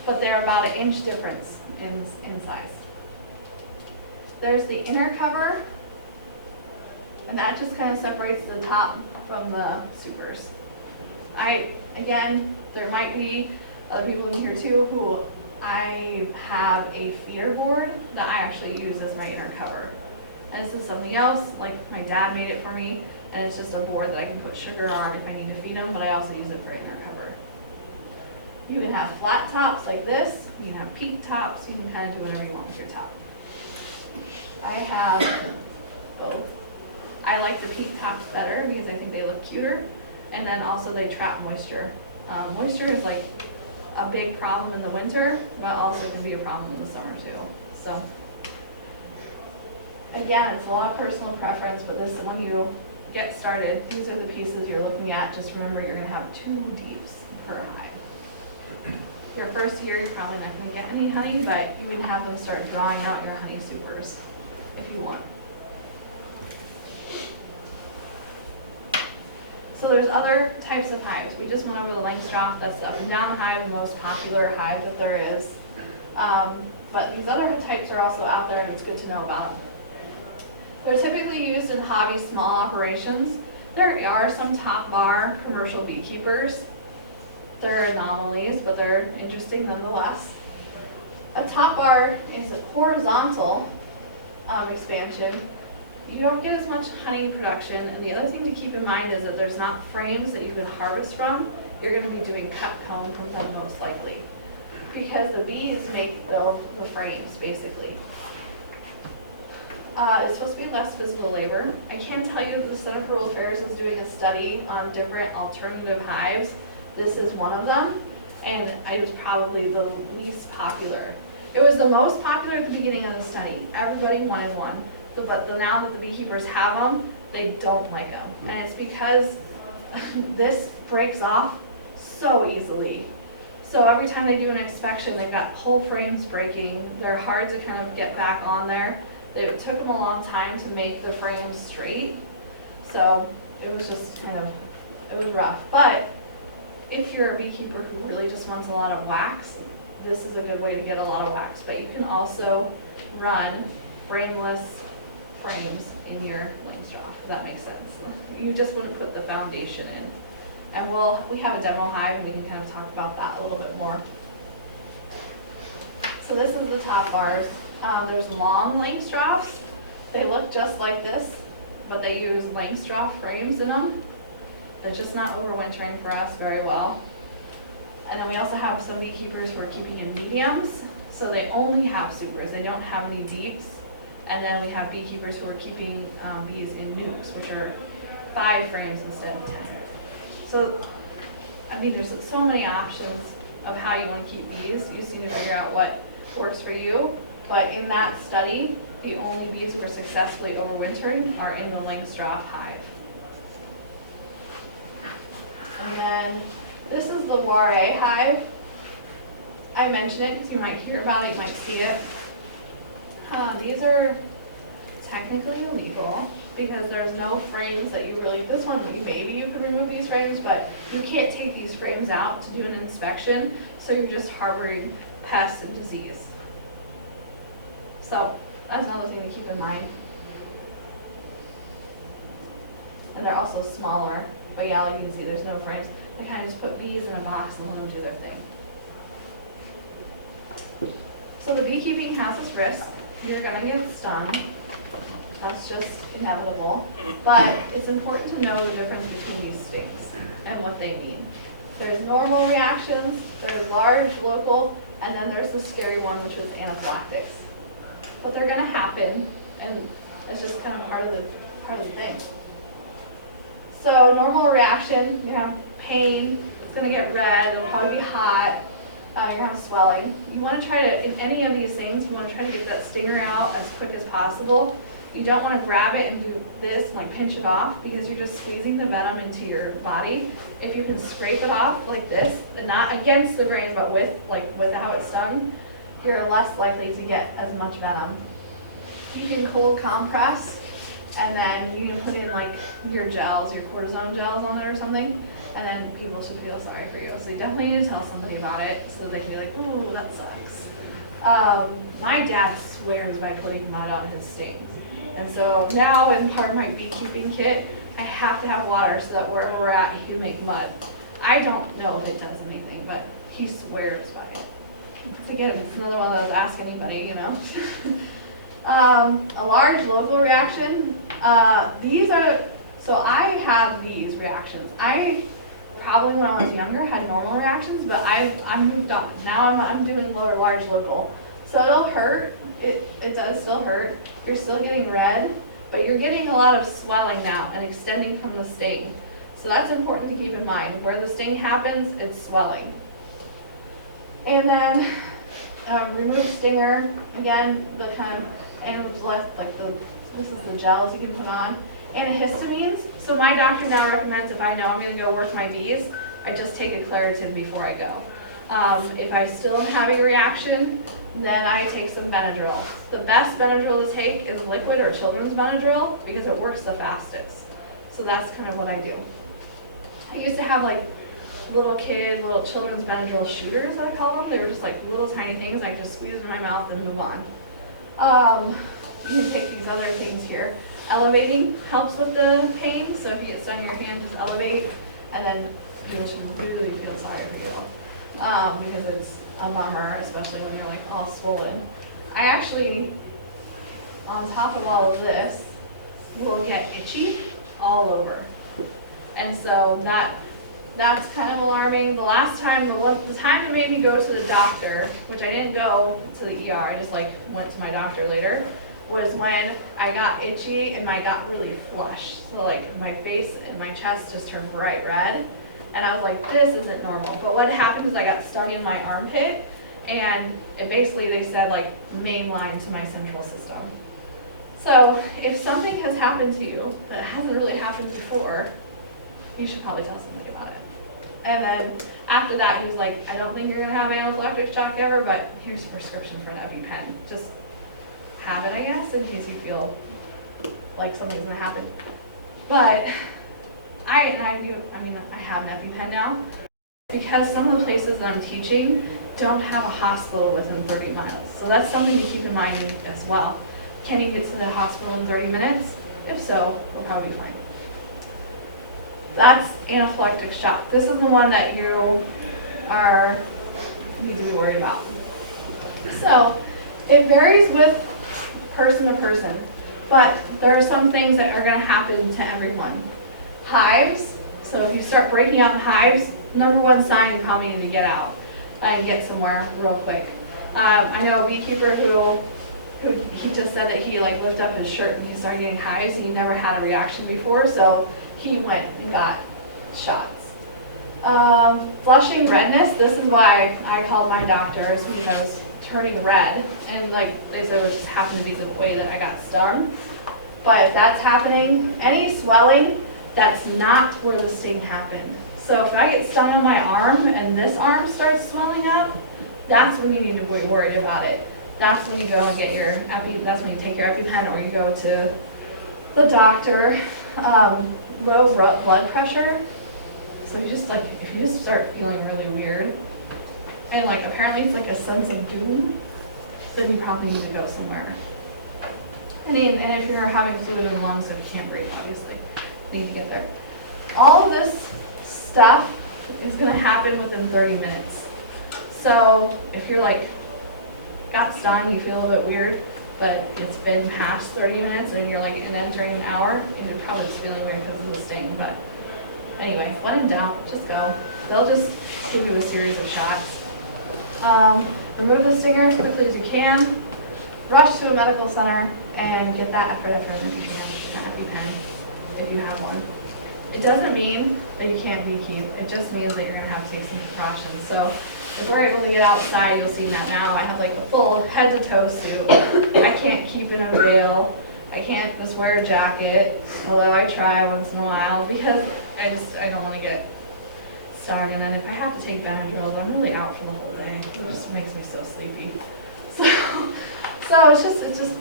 But they're about an inch difference in size. There's the inner cover, and that just kind of separates the top from the supers. Again, there might be other people in here too who I have a feeder board that I actually use as my inner cover. And this is something else, like my dad made it for me, and it's just a board that I can put sugar on if I need to feed them, but I also use it for inner cover. You can have flat tops like this, you can have peak tops, you can kind of do whatever you want with your top. I have both. I like the peak tops better because I think they look cuter, and then also they trap moisture. Moisture is like a big problem in the winter, but also can be a problem in the summer too. So again, it's a lot of personal preference, but this, when you get started, these are the pieces you're looking at. Just remember, you're going to have 2 deeps per hive. Your first year, you're probably not going to get any honey, but you can have them start drawing out your honey supers if you want. So there's other types of hives. We just went over the Langstroth. That's the up and down hive, the most popular hive that there is. But these other types are also out there, and it's good to know about them. They're typically used in hobby small operations. There are some top bar commercial beekeepers. They're anomalies, but they're interesting nonetheless. A top bar is a horizontal expansion. You don't get as much honey production, and the other thing to keep in mind is that there's not frames that you can harvest from. You're going to be doing cut comb from them most likely, because the bees build the frames basically. It's supposed to be less physical labor. I can tell you that the Center for World Affairs is doing a study on different alternative hives. This is one of them, and it was probably the least popular. It was the most popular at the beginning of the study. Everybody wanted one, but now that the beekeepers have them, they don't like them. And it's because this breaks off so easily. So every time they do an inspection, they've got whole frames breaking. They're hard to kind of get back on there. It took them a long time to make the frames straight. So it was just it was rough. But if you're a beekeeper who really just wants a lot of wax, this is a good way to get a lot of wax. But you can also run frameless frames in your Langstroth, if that makes sense. You just wouldn't put the foundation in. And we have a demo hive, and we can kind of talk about that a little bit more. So this is the top bars. There's long Langstroths. They look just like this, but they use Langstroth frames in them. They're just not overwintering for us very well. And then we also have some beekeepers who are keeping in mediums, so they only have supers. They don't have any deeps. And then we have beekeepers who are keeping bees in nukes, which are 5 frames instead of 10. So, I mean, there's so many options of how you want to keep bees. You just need to figure out what works for you. But in that study, the only bees who are successfully overwintering are in the Langstroth hive. And then this is the Juarez Hive. I mention it because you might hear about it, you might see it. These are technically illegal because there's no frames that you really, this one maybe you could remove these frames, but you can't take these frames out to do an inspection, so you're just harboring pests and disease. So that's another thing to keep in mind. And they're also smaller, but yeah, like you can see, there's no frames. They kind of just put bees in a box and let them do their thing. So the beekeeping has this risk. You're going to get stung. That's just inevitable. But it's important to know the difference between these stings and what they mean. There's normal reactions, there's large, local, and then there's the scary one, which is anaphylactics. But they're going to happen, and it's just kind of part of the thing. So normal reaction, you have pain, it's going to get red, it'll probably be hot. you're gonna have swelling. You wanna try to, in any of these things, you wanna try to get that stinger out as quick as possible. You don't wanna grab it and do this, and like pinch it off, because you're just squeezing the venom into your body. If you can scrape it off like this, and not against the grain, but with how it's stung, you're less likely to get as much venom. You can cold compress, and then you can put in like your gels, your cortisone gels on it or something, and then people should feel sorry for you. So you definitely need to tell somebody about it so they can be like, oh, that sucks. My dad swears by putting mud on his stings. And so now in part of my beekeeping kit, I have to have water so that wherever we're at, he can make mud. I don't know if it does anything, but he swears by it. It's again, it's another one of those ask anybody, you know. A large local reaction. So I have these reactions. I probably when I was younger had normal reactions, but I moved on. Now I'm doing large local. So it'll hurt. It does still hurt. You're still getting red, but you're getting a lot of swelling now and extending from the sting. So that's important to keep in mind. Where the sting happens, it's swelling. And then remove stinger. Again, the kind of, and this is the gels you can put on. Antihistamines. So my doctor now recommends if I know I'm going to go work my bees, I just take a Claritin before I go. If I still am having a reaction, then I take some Benadryl. The best Benadryl to take is liquid or children's Benadryl because it works the fastest. So that's kind of what I do. I used to have like little children's Benadryl shooters, I call them. They were just like little tiny things I just squeeze in my mouth and move on. You can take these other things here. Elevating helps with the pain, so if you get stung in your hand, just elevate, and then people should really feel sorry for you because it's a bummer, especially when you're like all swollen. I actually, on top of all of this, will get itchy all over, and so that's kind of alarming. The last time, the time that made me go to the doctor, which I didn't go to the ER, I just like went to my doctor later, was when I got itchy and I got really flushed. So like my face and my chest just turned bright red. And I was like, this isn't normal. But what happened is I got stung in my armpit, and it basically, they said like main line to my central system. So if something has happened to you that hasn't really happened before, you should probably tell somebody about it. And then after that, he was like, I don't think you're gonna have anaphylactic shock ever, but here's a prescription for an EpiPen. Just have it, I guess, in case you feel like something's gonna happen. But I have an EpiPen now because some of the places that I'm teaching don't have a hospital within 30 miles. So that's something to keep in mind as well. Can you get to the hospital in 30 minutes? If so, we'll probably be fine. That's anaphylactic shock. This is the one that you need to be worried about. So it varies with person to person, but there are some things that are going to happen to everyone. Hives, so if you start breaking out in hives, number one sign you probably need to get out and get somewhere real quick. I know a beekeeper who he just said that he like lifted up his shirt and he started getting hives. He never had a reaction before, so he went and got shots. Flushing redness, this is why I called my doctors because I was turning red, and like they said, it just happened to be the way that I got stung. But if that's happening, any swelling, that's not where the sting happened. So if I get stung on my arm and this arm starts swelling up, that's when you need to be worried about it. That's when you go and get your that's when you take your EpiPen or you go to the doctor. Low blood pressure. So you just if you just start feeling really weird, and like apparently it's like a sense of doom, then you probably need to go somewhere. And if you're having fluid in the lungs, so you can't breathe, obviously, you need to get there. All of this stuff is going to happen within 30 minutes. So if you're like got stung, you feel a bit weird, but it's been past 30 minutes and you're like entering an hour, and you're probably just feeling weird because of the sting. But anyway, when in doubt, just go. They'll just give you a series of shots. Remove the stinger as quickly as you can. Rush to a medical center and get that epinephrine if you can, an EpiPen if you have one. It doesn't mean that you can't beekeep. It just means that you're going to have to take some precautions. So if we're able to get outside, you'll see that now. I have like a full head to toe suit. I can't keep in a veil. I can't just wear a jacket, although I try once in a while because I don't want to get stung. And then if I have to take Benadryl, I'm really out for the whole day. It just makes me so sleepy. So it's just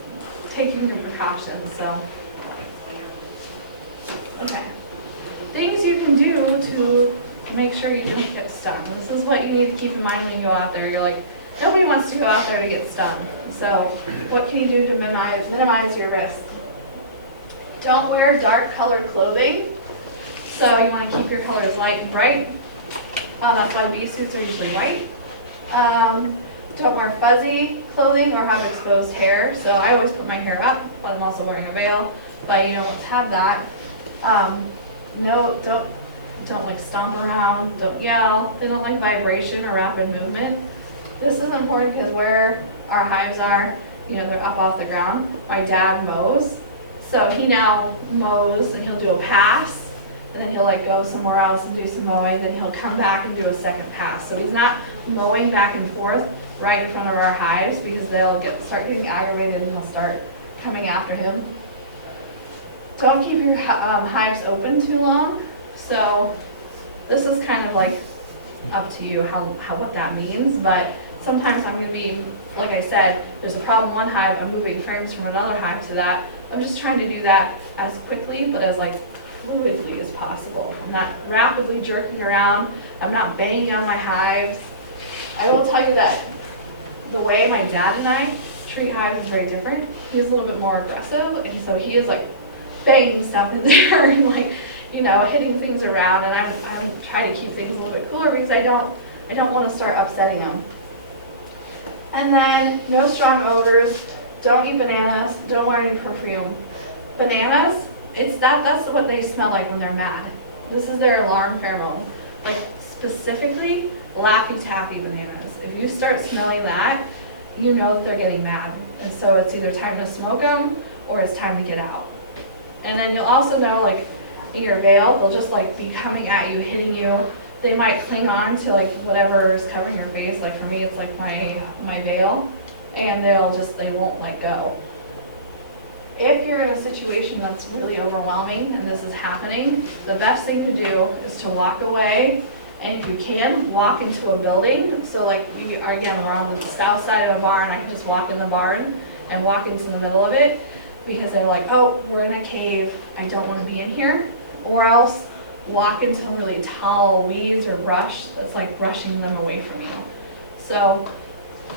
taking your precautions. So okay, things you can do to make sure you don't get stung. This is what you need to keep in mind when you go out there. You're like, nobody wants to go out there to get stung. So what can you do to minimize your risk? Don't wear dark colored clothing. So you want to keep your colors light and bright. That's why bee suits are usually white. Don't wear fuzzy clothing or have exposed hair. So I always put my hair up, but I'm also wearing a veil. But you don't want to have that. No, don't like stomp around, don't yell. They don't like vibration or rapid movement. This is important because where our hives are, they're up off the ground. My dad mows, so he now mows and he'll do a pass, and then he'll like go somewhere else and do some mowing, then he'll come back and do a second pass. So he's not mowing back and forth right in front of our hives because they'll start getting aggravated and they'll start coming after him. Don't keep your hives open too long. So this is kind of like up to you what that means, but sometimes I'm going to be, like I said, there's a problem in one hive, I'm moving frames from another hive to that. I'm just trying to do that as quickly but as like fluidly as possible. I'm not rapidly jerking around, I'm not banging on my hives. I will tell you that the way my dad and I treat hives is very different. He's a little bit more aggressive, and so he is like banging stuff in there and like, hitting things around, and I'm trying to keep things a little bit cooler because I don't want to start upsetting them. And then no strong odors, don't eat bananas, don't wear any perfume. Bananas, that's what they smell like when they're mad. This is their alarm pheromone. Like specifically Laffy Taffy bananas. If you start smelling that, you know that they're getting mad. And so it's either time to smoke them or it's time to get out. And then you'll also know, like, in your veil, they'll just like be coming at you, hitting you. They might cling on to like whatever is covering your face. Like for me, it's like my veil, and they won't let go. If you're in a situation that's really overwhelming and this is happening, the best thing to do is to walk away, and if you can, walk into a building. So like we're on the south side of a barn. I can just walk in the barn and walk into the middle of it because they're like, oh, we're in a cave, I don't want to be in here. Or else walk into really tall weeds or brush that's like brushing them away from you. So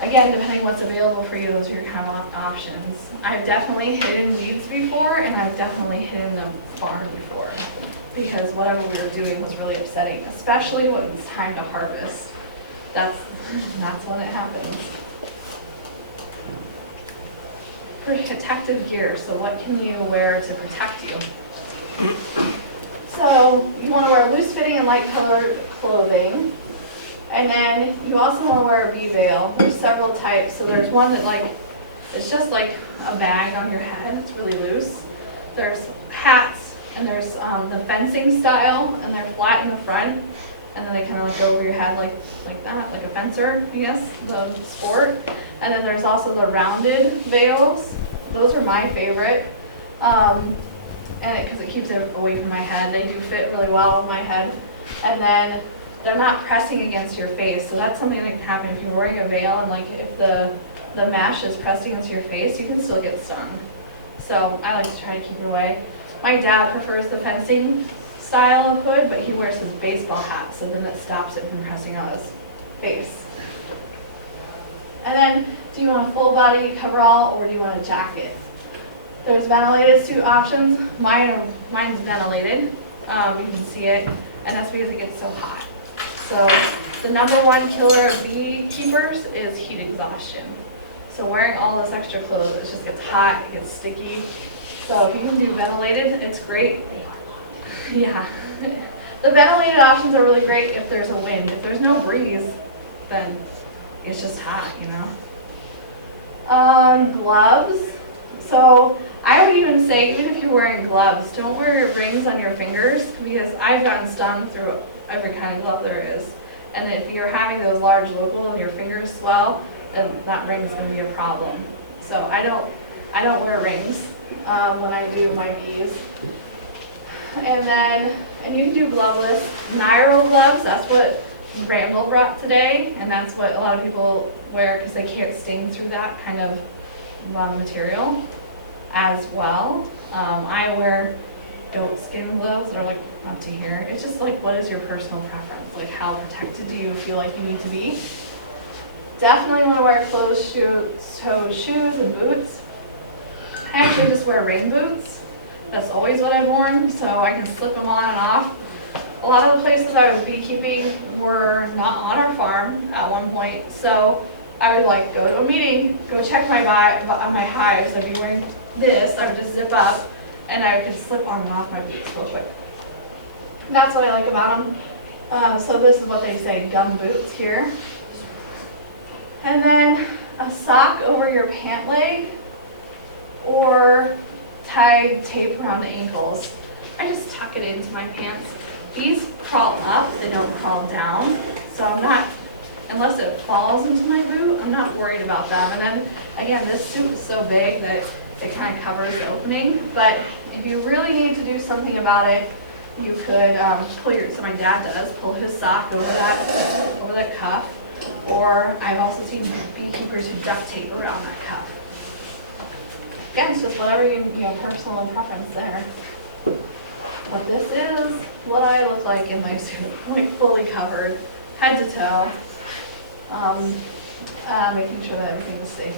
again, depending what's available for you, those are your kind of options. I've definitely hidden weeds before, and I've definitely hidden the barn before because whatever we were doing was really upsetting, especially when it's time to harvest. That's when it happens. Protective gear. So what can you wear to protect you? So you want to wear loose fitting and light colored clothing. And then you also want to wear a bee veil. There's several types. So there's one that like, it's just like a bag on your head. It's really loose. There's hats, and there's the fencing style, and they're flat in the front. And then they kind of like go over your head like that, like a fencer, I guess, the sport. And then there's also the rounded veils. Those are my favorite. And because it keeps it away from my head. They do fit really well on my head. And then they're not pressing against your face. So that's something that can happen if you're wearing a veil, and like if the mesh is pressed against your face, you can still get stung. So I like to try to keep it away. My dad prefers the fencing style of hood, but he wears his baseball hat, so then it stops it from pressing on his face. And then, do you want a full body coverall or do you want a jacket? There's ventilated suit options. Mine's ventilated. You can see it, and that's because it gets so hot. So the number one killer of beekeepers is heat exhaustion. So wearing all this extra clothes, it just gets hot, it gets sticky. So if you can do ventilated, it's great. Yeah. The ventilated options are really great if there's a wind. If there's no breeze, then it's just hot, Gloves. So I would even say, even if you're wearing gloves, don't wear rings on your fingers, because I've gotten stung through every kind of glove there is. And if you're having those large local and your fingers swell, then that ring is going to be a problem. So I don't wear rings when I do my bees. And you can do gloveless. Nylon gloves, that's what Randall brought today, and that's what a lot of people wear because they can't sting through that kind of material as well. I wear goat skin gloves that are like up to here. It's just like, what is your personal preference? Like, how protected do you feel like you need to be? Definitely want to wear closed-toed shoes and boots. I actually just wear rain boots. That's always what I've worn, so I can slip them on and off. A lot of the places I was beekeeping were not on our farm at one point, so I would like go to a meeting, go check my hives. I'd be wearing this, I would just zip up, and I could slip on and off my boots real quick. That's what I like about them. So this is what they say, gum boots here. And then a sock over your pant leg, or tie tape around the ankles. I just tuck it into my pants. Bees crawl up, they don't crawl down, so I'm not, unless it falls into my boot, I'm not worried about them. And then again, this suit is so big that it kind of covers the opening, but if you really need to do something about it, you could pull your, so my dad does, pull his sock over that cuff, or I've also seen beekeepers who duct tape around that cuff. Again, it's just whatever you know, personal preference there. But this is what I look like in my suit, like fully covered, head to toe, making sure that everything is safe.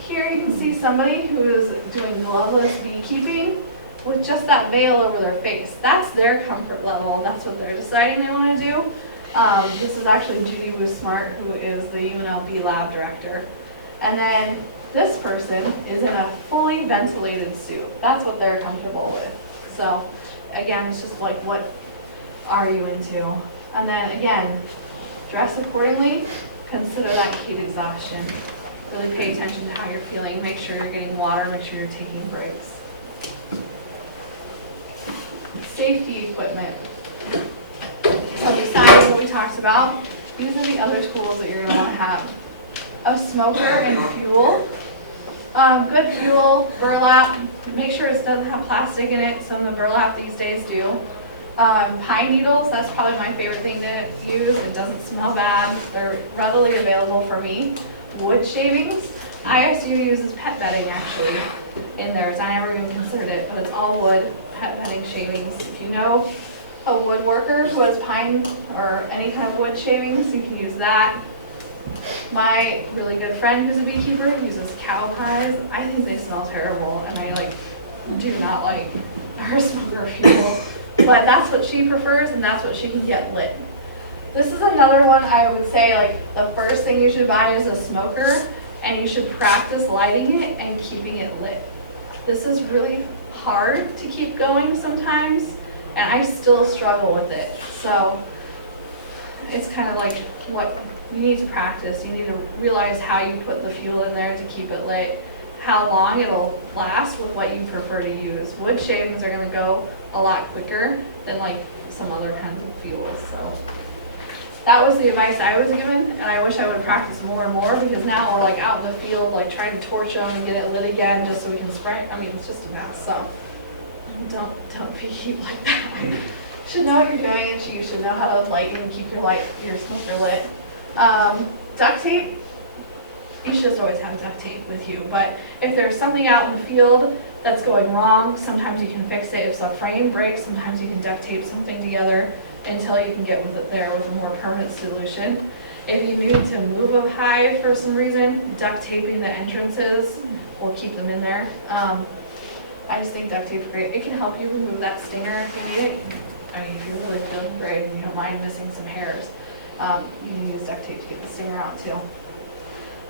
Here you can see somebody who is doing gloveless beekeeping with just that veil over their face. That's their comfort level. That's what they're deciding they want to do. This is actually Judy Wu-Smart, who is the UNLV lab director. And then this person is in a fully ventilated suit. That's what they're comfortable with. So again, it's just like, what are you into? And then again, dress accordingly. Consider that heat exhaustion. Really pay attention to how you're feeling. Make sure you're getting water. Make sure you're taking breaks. Safety equipment. So besides what we talked about, these are the other tools that you're going to want to have. A smoker and fuel. Good fuel, burlap. Make sure it doesn't have plastic in it. Some of the burlap these days do. Pine needles, that's probably my favorite thing to use. It doesn't smell bad. They're readily available for me. Wood shavings. ISU uses pet bedding actually in theirs. I never even considered it, but it's all wood pet bedding shavings. If you know a woodworker who has pine or any kind of wood shavings, you can use that. My really good friend who's a beekeeper uses cow pies. I think they smell terrible, and I do not like her smoker fuel. But that's what she prefers, and that's what she can get lit. This is another one I would say, the first thing you should buy is a smoker, and you should practice lighting it and keeping it lit. This is really hard to keep going sometimes, and I still struggle with it. So it's kind of like what you need to practice. You need to realize how you put the fuel in there to keep it lit, how long it'll last with what you prefer to use. Wood shavings are going to go a lot quicker than some other kinds of fuels. So that was the advice I was given, and I wish I would have practiced more and more, because now we're out in the field trying to torch them and get it lit again just so we can spray. I mean, it's just a mess. So don't beekeep like that. You should know what you're doing, and you should know how to light and keep your smoker lit. Duct tape. You should just always have duct tape with you, but if there's something out in the field that's going wrong, sometimes you can fix it. If the frame breaks, sometimes you can duct tape something together until you can get with it there with a more permanent solution. If you need to move a hive for some reason, duct taping the entrances will keep them in there. I just think duct tape is great. It can help you remove that stinger if you need it. I mean, if you're really feeling brave and you don't mind missing some hairs, you can use duct tape to get the stinger out too.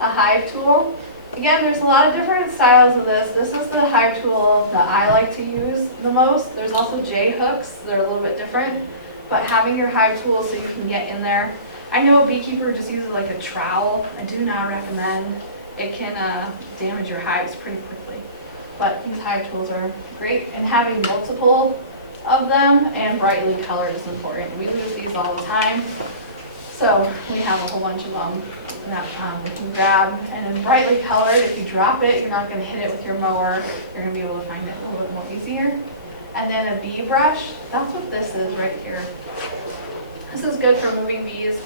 A hive tool. Again, there's a lot of different styles of this. This is the hive tool that I like to use the most. There's also J hooks. They're a little bit different, but having your hive tool so you can get in there. I know a beekeeper just uses a trowel. I do not recommend. It can damage your hives pretty quickly. But these hive tools are great, and having multiple of them, and brightly colored is important. We lose these all the time, so we have a whole bunch of them that we can grab. And then brightly colored, if you drop it, you're not going to hit it with your mower. You're going to be able to find it a little bit more easier. And then a bee brush, that's what this is right here. This is good for moving bees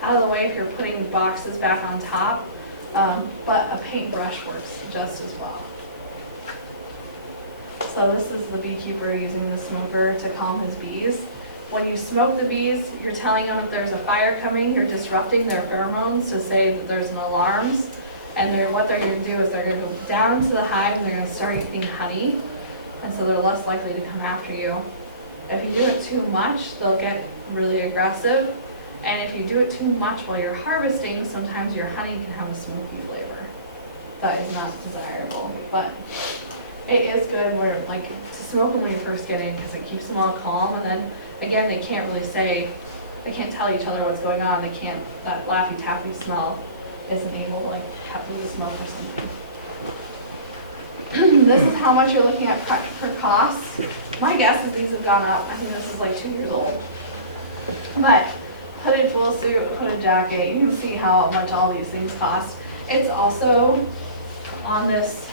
out of the way if you're putting boxes back on top, but a paintbrush works just as well. So this is the beekeeper using the smoker to calm his bees. When you smoke the bees, you're telling them if there's a fire coming, you're disrupting their pheromones to say that there's an alarm. And what they're going to do is they're going to go down into the hive and they're going to start eating honey. And so they're less likely to come after you. If you do it too much, they'll get really aggressive. And if you do it too much while you're harvesting, sometimes your honey can have a smoky flavor. That is not desirable, but it is good where, like, to smoke them when you first get in, because it keeps them all calm. And then again, they can't really say, they can't tell each other what's going on. They can't, that Laffy Taffy smell isn't able to, like, have the smoke or something. This is how much you're looking at per cost. My guess is these have gone up. I think this is like 2 years old. But hooded full suit, hooded jacket, you can see how much all these things cost. It's also on this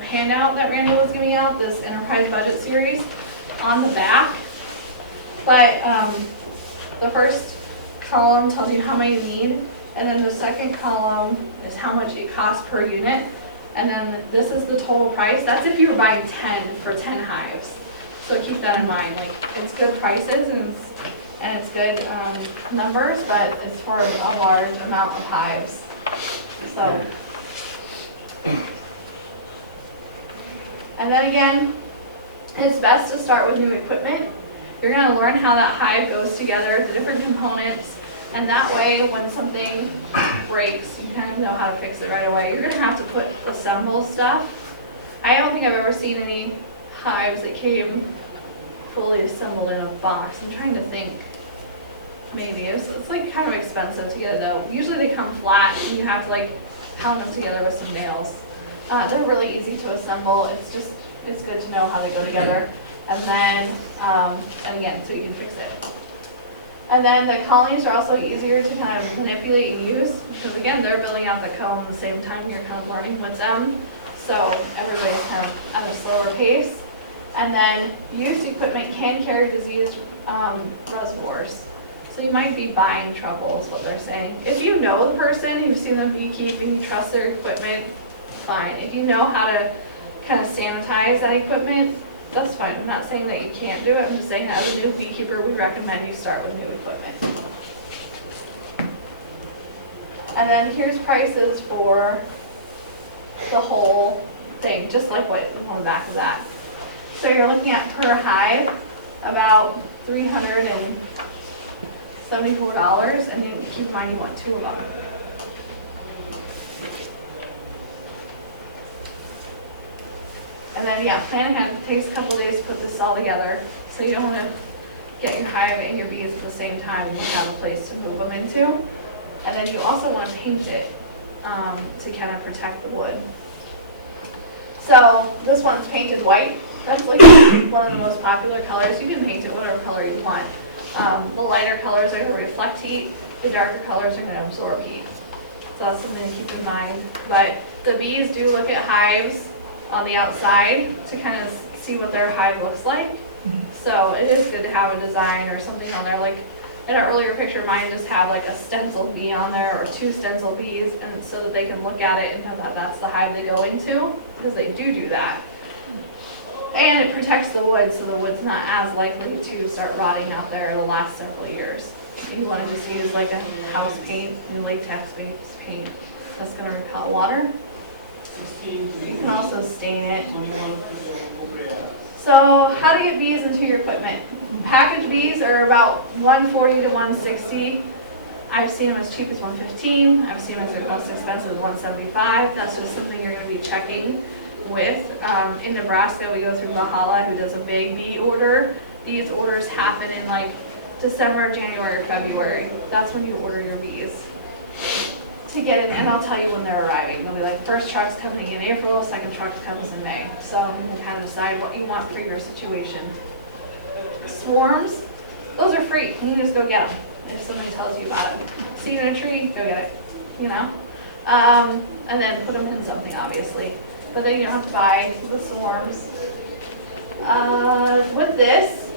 handout that Randall was giving out, this enterprise budget series, on the back. But the first column tells you how many you need, and then the second column is how much it costs per unit. And then this is the total price. That's if you were buying 10 for 10 hives. So keep that in mind. Like, it's good prices and it's good numbers, but it's for a large amount of hives. So, and then again, it's best to start with new equipment. You're going to learn how that hive goes together, the different components, and that way when something breaks, you kind of know how to fix it right away. You're going to have to assemble stuff. I don't think I've ever seen any hives that came fully assembled in a box. I'm trying to think. Maybe. It's like kind of expensive to get it though. Usually they come flat and you have to like pound them together with some nails. They're really easy to assemble. It's good to know how they go together. And then, and again, so you can fix it. And then the colonies are also easier to kind of manipulate and use because again, they're building out the comb at the same time you're kind of learning with them. So everybody's kind of at a slower pace. And then used equipment can carry disease reservoirs. So you might be buying trouble is what they're saying. If you know the person, you've seen them beekeep and you trust their equipment, fine. If you know how to kind of sanitize that equipment, that's fine. I'm not saying that you can't do it. I'm just saying that as a new beekeeper, we recommend you start with new equipment. And then here's prices for the whole thing, just like what on the back of that. So you're looking at per hive about $374, and you keep in mind you want 2 of them. And then yeah, plan ahead. It takes a couple days to put this all together. So you don't want to get your hive and your bees at the same time and you have a place to move them into. And then you also want to paint it to kind of protect the wood. So this one's painted white. That's like one of the most popular colors. You can paint it whatever color you want. The lighter colors are going to reflect heat. The darker colors are going to absorb heat. So that's something to keep in mind. But the bees do look at hives on the outside to kind of see what their hive looks like. So it is good to have a design or something on there. Like in an earlier picture, mine just had like a stenciled bee on there or 2 stenciled bees, and so that they can look at it and know that that's the hive they go into, because they do that. And it protects the wood, so the wood's not as likely to start rotting out there the last several years. If you want to just use like a house paint, new latex-based paint, that's going to repel water. You can also stain it. So how to get bees into your equipment? Packaged bees are about $140 to $160. I've seen them as cheap as $115. I've seen them as most expensive as $175. That's just something you're going to be checking with. In Nebraska, we go through Valhalla, who does a big bee order. These orders happen in like December, January, or February. That's when you order your bees to get in, and I'll tell you when they're arriving. They'll be like, first truck's coming in April, second truck comes in May. So you can kind of decide what you want for your situation. Swarms, those are free. You can just go get them if somebody tells you about it. See you in a tree, go get it, you know? And then put them in something, obviously. But then you don't have to buy the swarms. With this,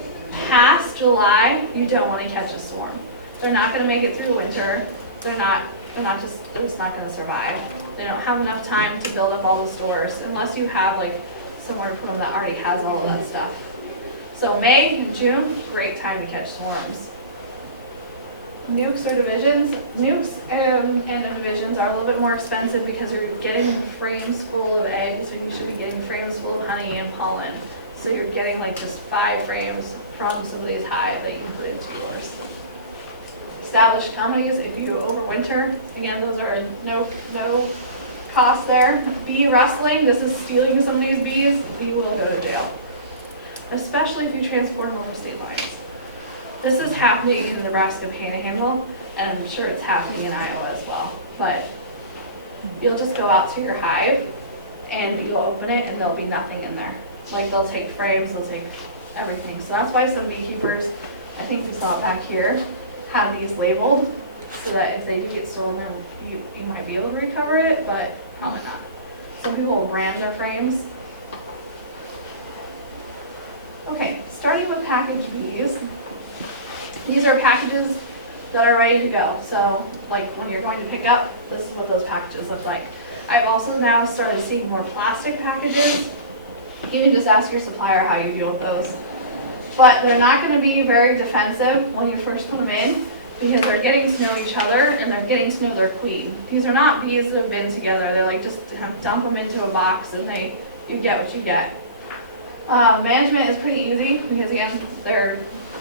past July, you don't want to catch a swarm. They're not going to make it through winter. They're just not going to survive. They don't have enough time to build up all the stores unless you have like somewhere to put them that already has all of that stuff. So May and June, great time to catch swarms. Nukes or divisions. Nukes and divisions are a little bit more expensive because you're getting frames full of eggs, or you should be getting frames full of honey and pollen. So you're getting like just 5 frames from somebody's hive that you can put into yours. Established colonies, if you overwinter, again, those are no cost there. Bee rustling, this is stealing somebody's bees, you will go to jail. Especially if you transport them over state lines. This is happening in the Nebraska Panhandle, and I'm sure it's happening in Iowa as well. But you'll just go out to your hive, and you'll open it, and there'll be nothing in there. Like they'll take frames, they'll take everything. So that's why some beekeepers, I think we saw it back here, have these labeled, so that if they do get stolen, you might be able to recover it, but probably not. Some people will brand their frames. Okay, starting with packaged bees. These are packages that are ready to go. So like when you're going to pick up, this is what those packages look like. I've also now started seeing more plastic packages. You can just ask your supplier how you deal with those. But they're not going to be very defensive when you first put them in, because they're getting to know each other and they're getting to know their queen. These are not bees that have been together. They're like just dump them into a box and you get what you get. Management is pretty easy because again, they're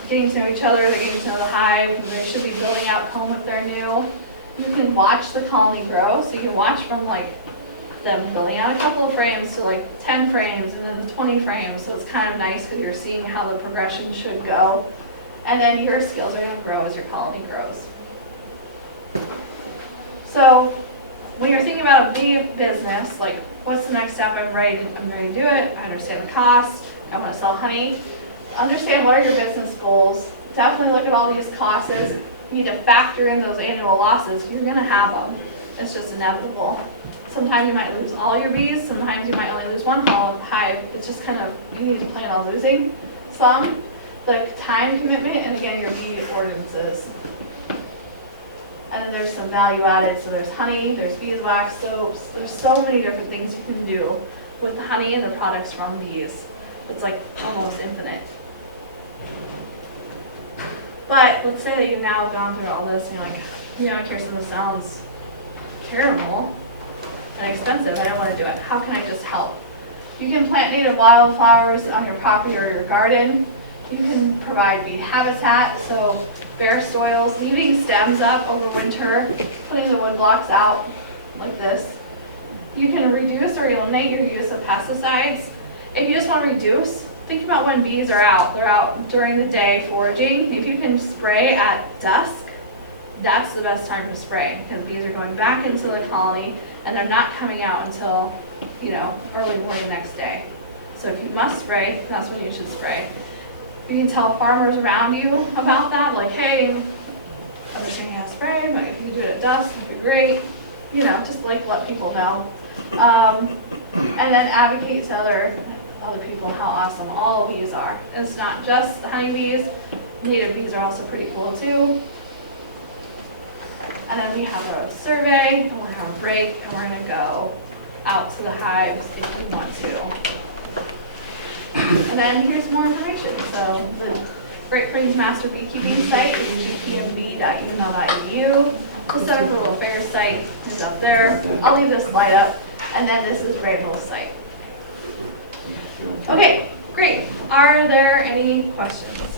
getting to know each other, they're getting to know the hive, they should be building out comb if they're new. You can watch the colony grow, so you can watch from like them building out a couple of frames to like 10 frames and then the 20 frames, so it's kind of nice because you're seeing how the progression should go. And then your skills are going to grow as your colony grows. So when you're thinking about a bee business, like what's the next step? I'm ready to do it. I understand the cost. I want to sell honey. Understand what are your business goals. Definitely look at all these costs. You need to factor in those annual losses. You're going to have them. It's just inevitable. Sometimes you might lose all your bees. Sometimes you might only lose one hive. It's just kind of, you need to plan on losing some. The time commitment, and again, your bee ordinances. And then there's some value added. So there's honey, there's beeswax soaps. There's so many different things you can do with the honey and the products from bees. It's like almost infinite. But let's say that you've now gone through all this and you're like, yeah, Kirsten, this sounds terrible and expensive. I don't want to do it. How can I just help? You can plant native wildflowers on your property or your garden. You can provide bee habitat, so bare soils, leaving stems up over winter, putting the wood blocks out like this. You can reduce or eliminate your use of pesticides. If you just want to reduce, think about when bees are out. They're out during the day foraging. If you can spray at dusk, that's the best time to spray because bees are going back into the colony and they're not coming out until, early morning the next day. So if you must spray, that's when you should spray. You can tell farmers around you about that, like, hey, I'm just showing you how to spray, but if you do it at dusk, it'd be great. Just like let people know. And then advocate to other people how awesome all bees are. And it's not just the honeybees, native bees are also pretty cool too. And then we have a survey, and we're going to have a break, and we're going to go out to the hives if you want to. And then here's more information. So the Great Plains Master Beekeeping site is gpmb.uml.edu. The Center for Rural Affairs site is up there. I'll leave this slide up. And then this is Randall's site. Okay, great. Are there any questions?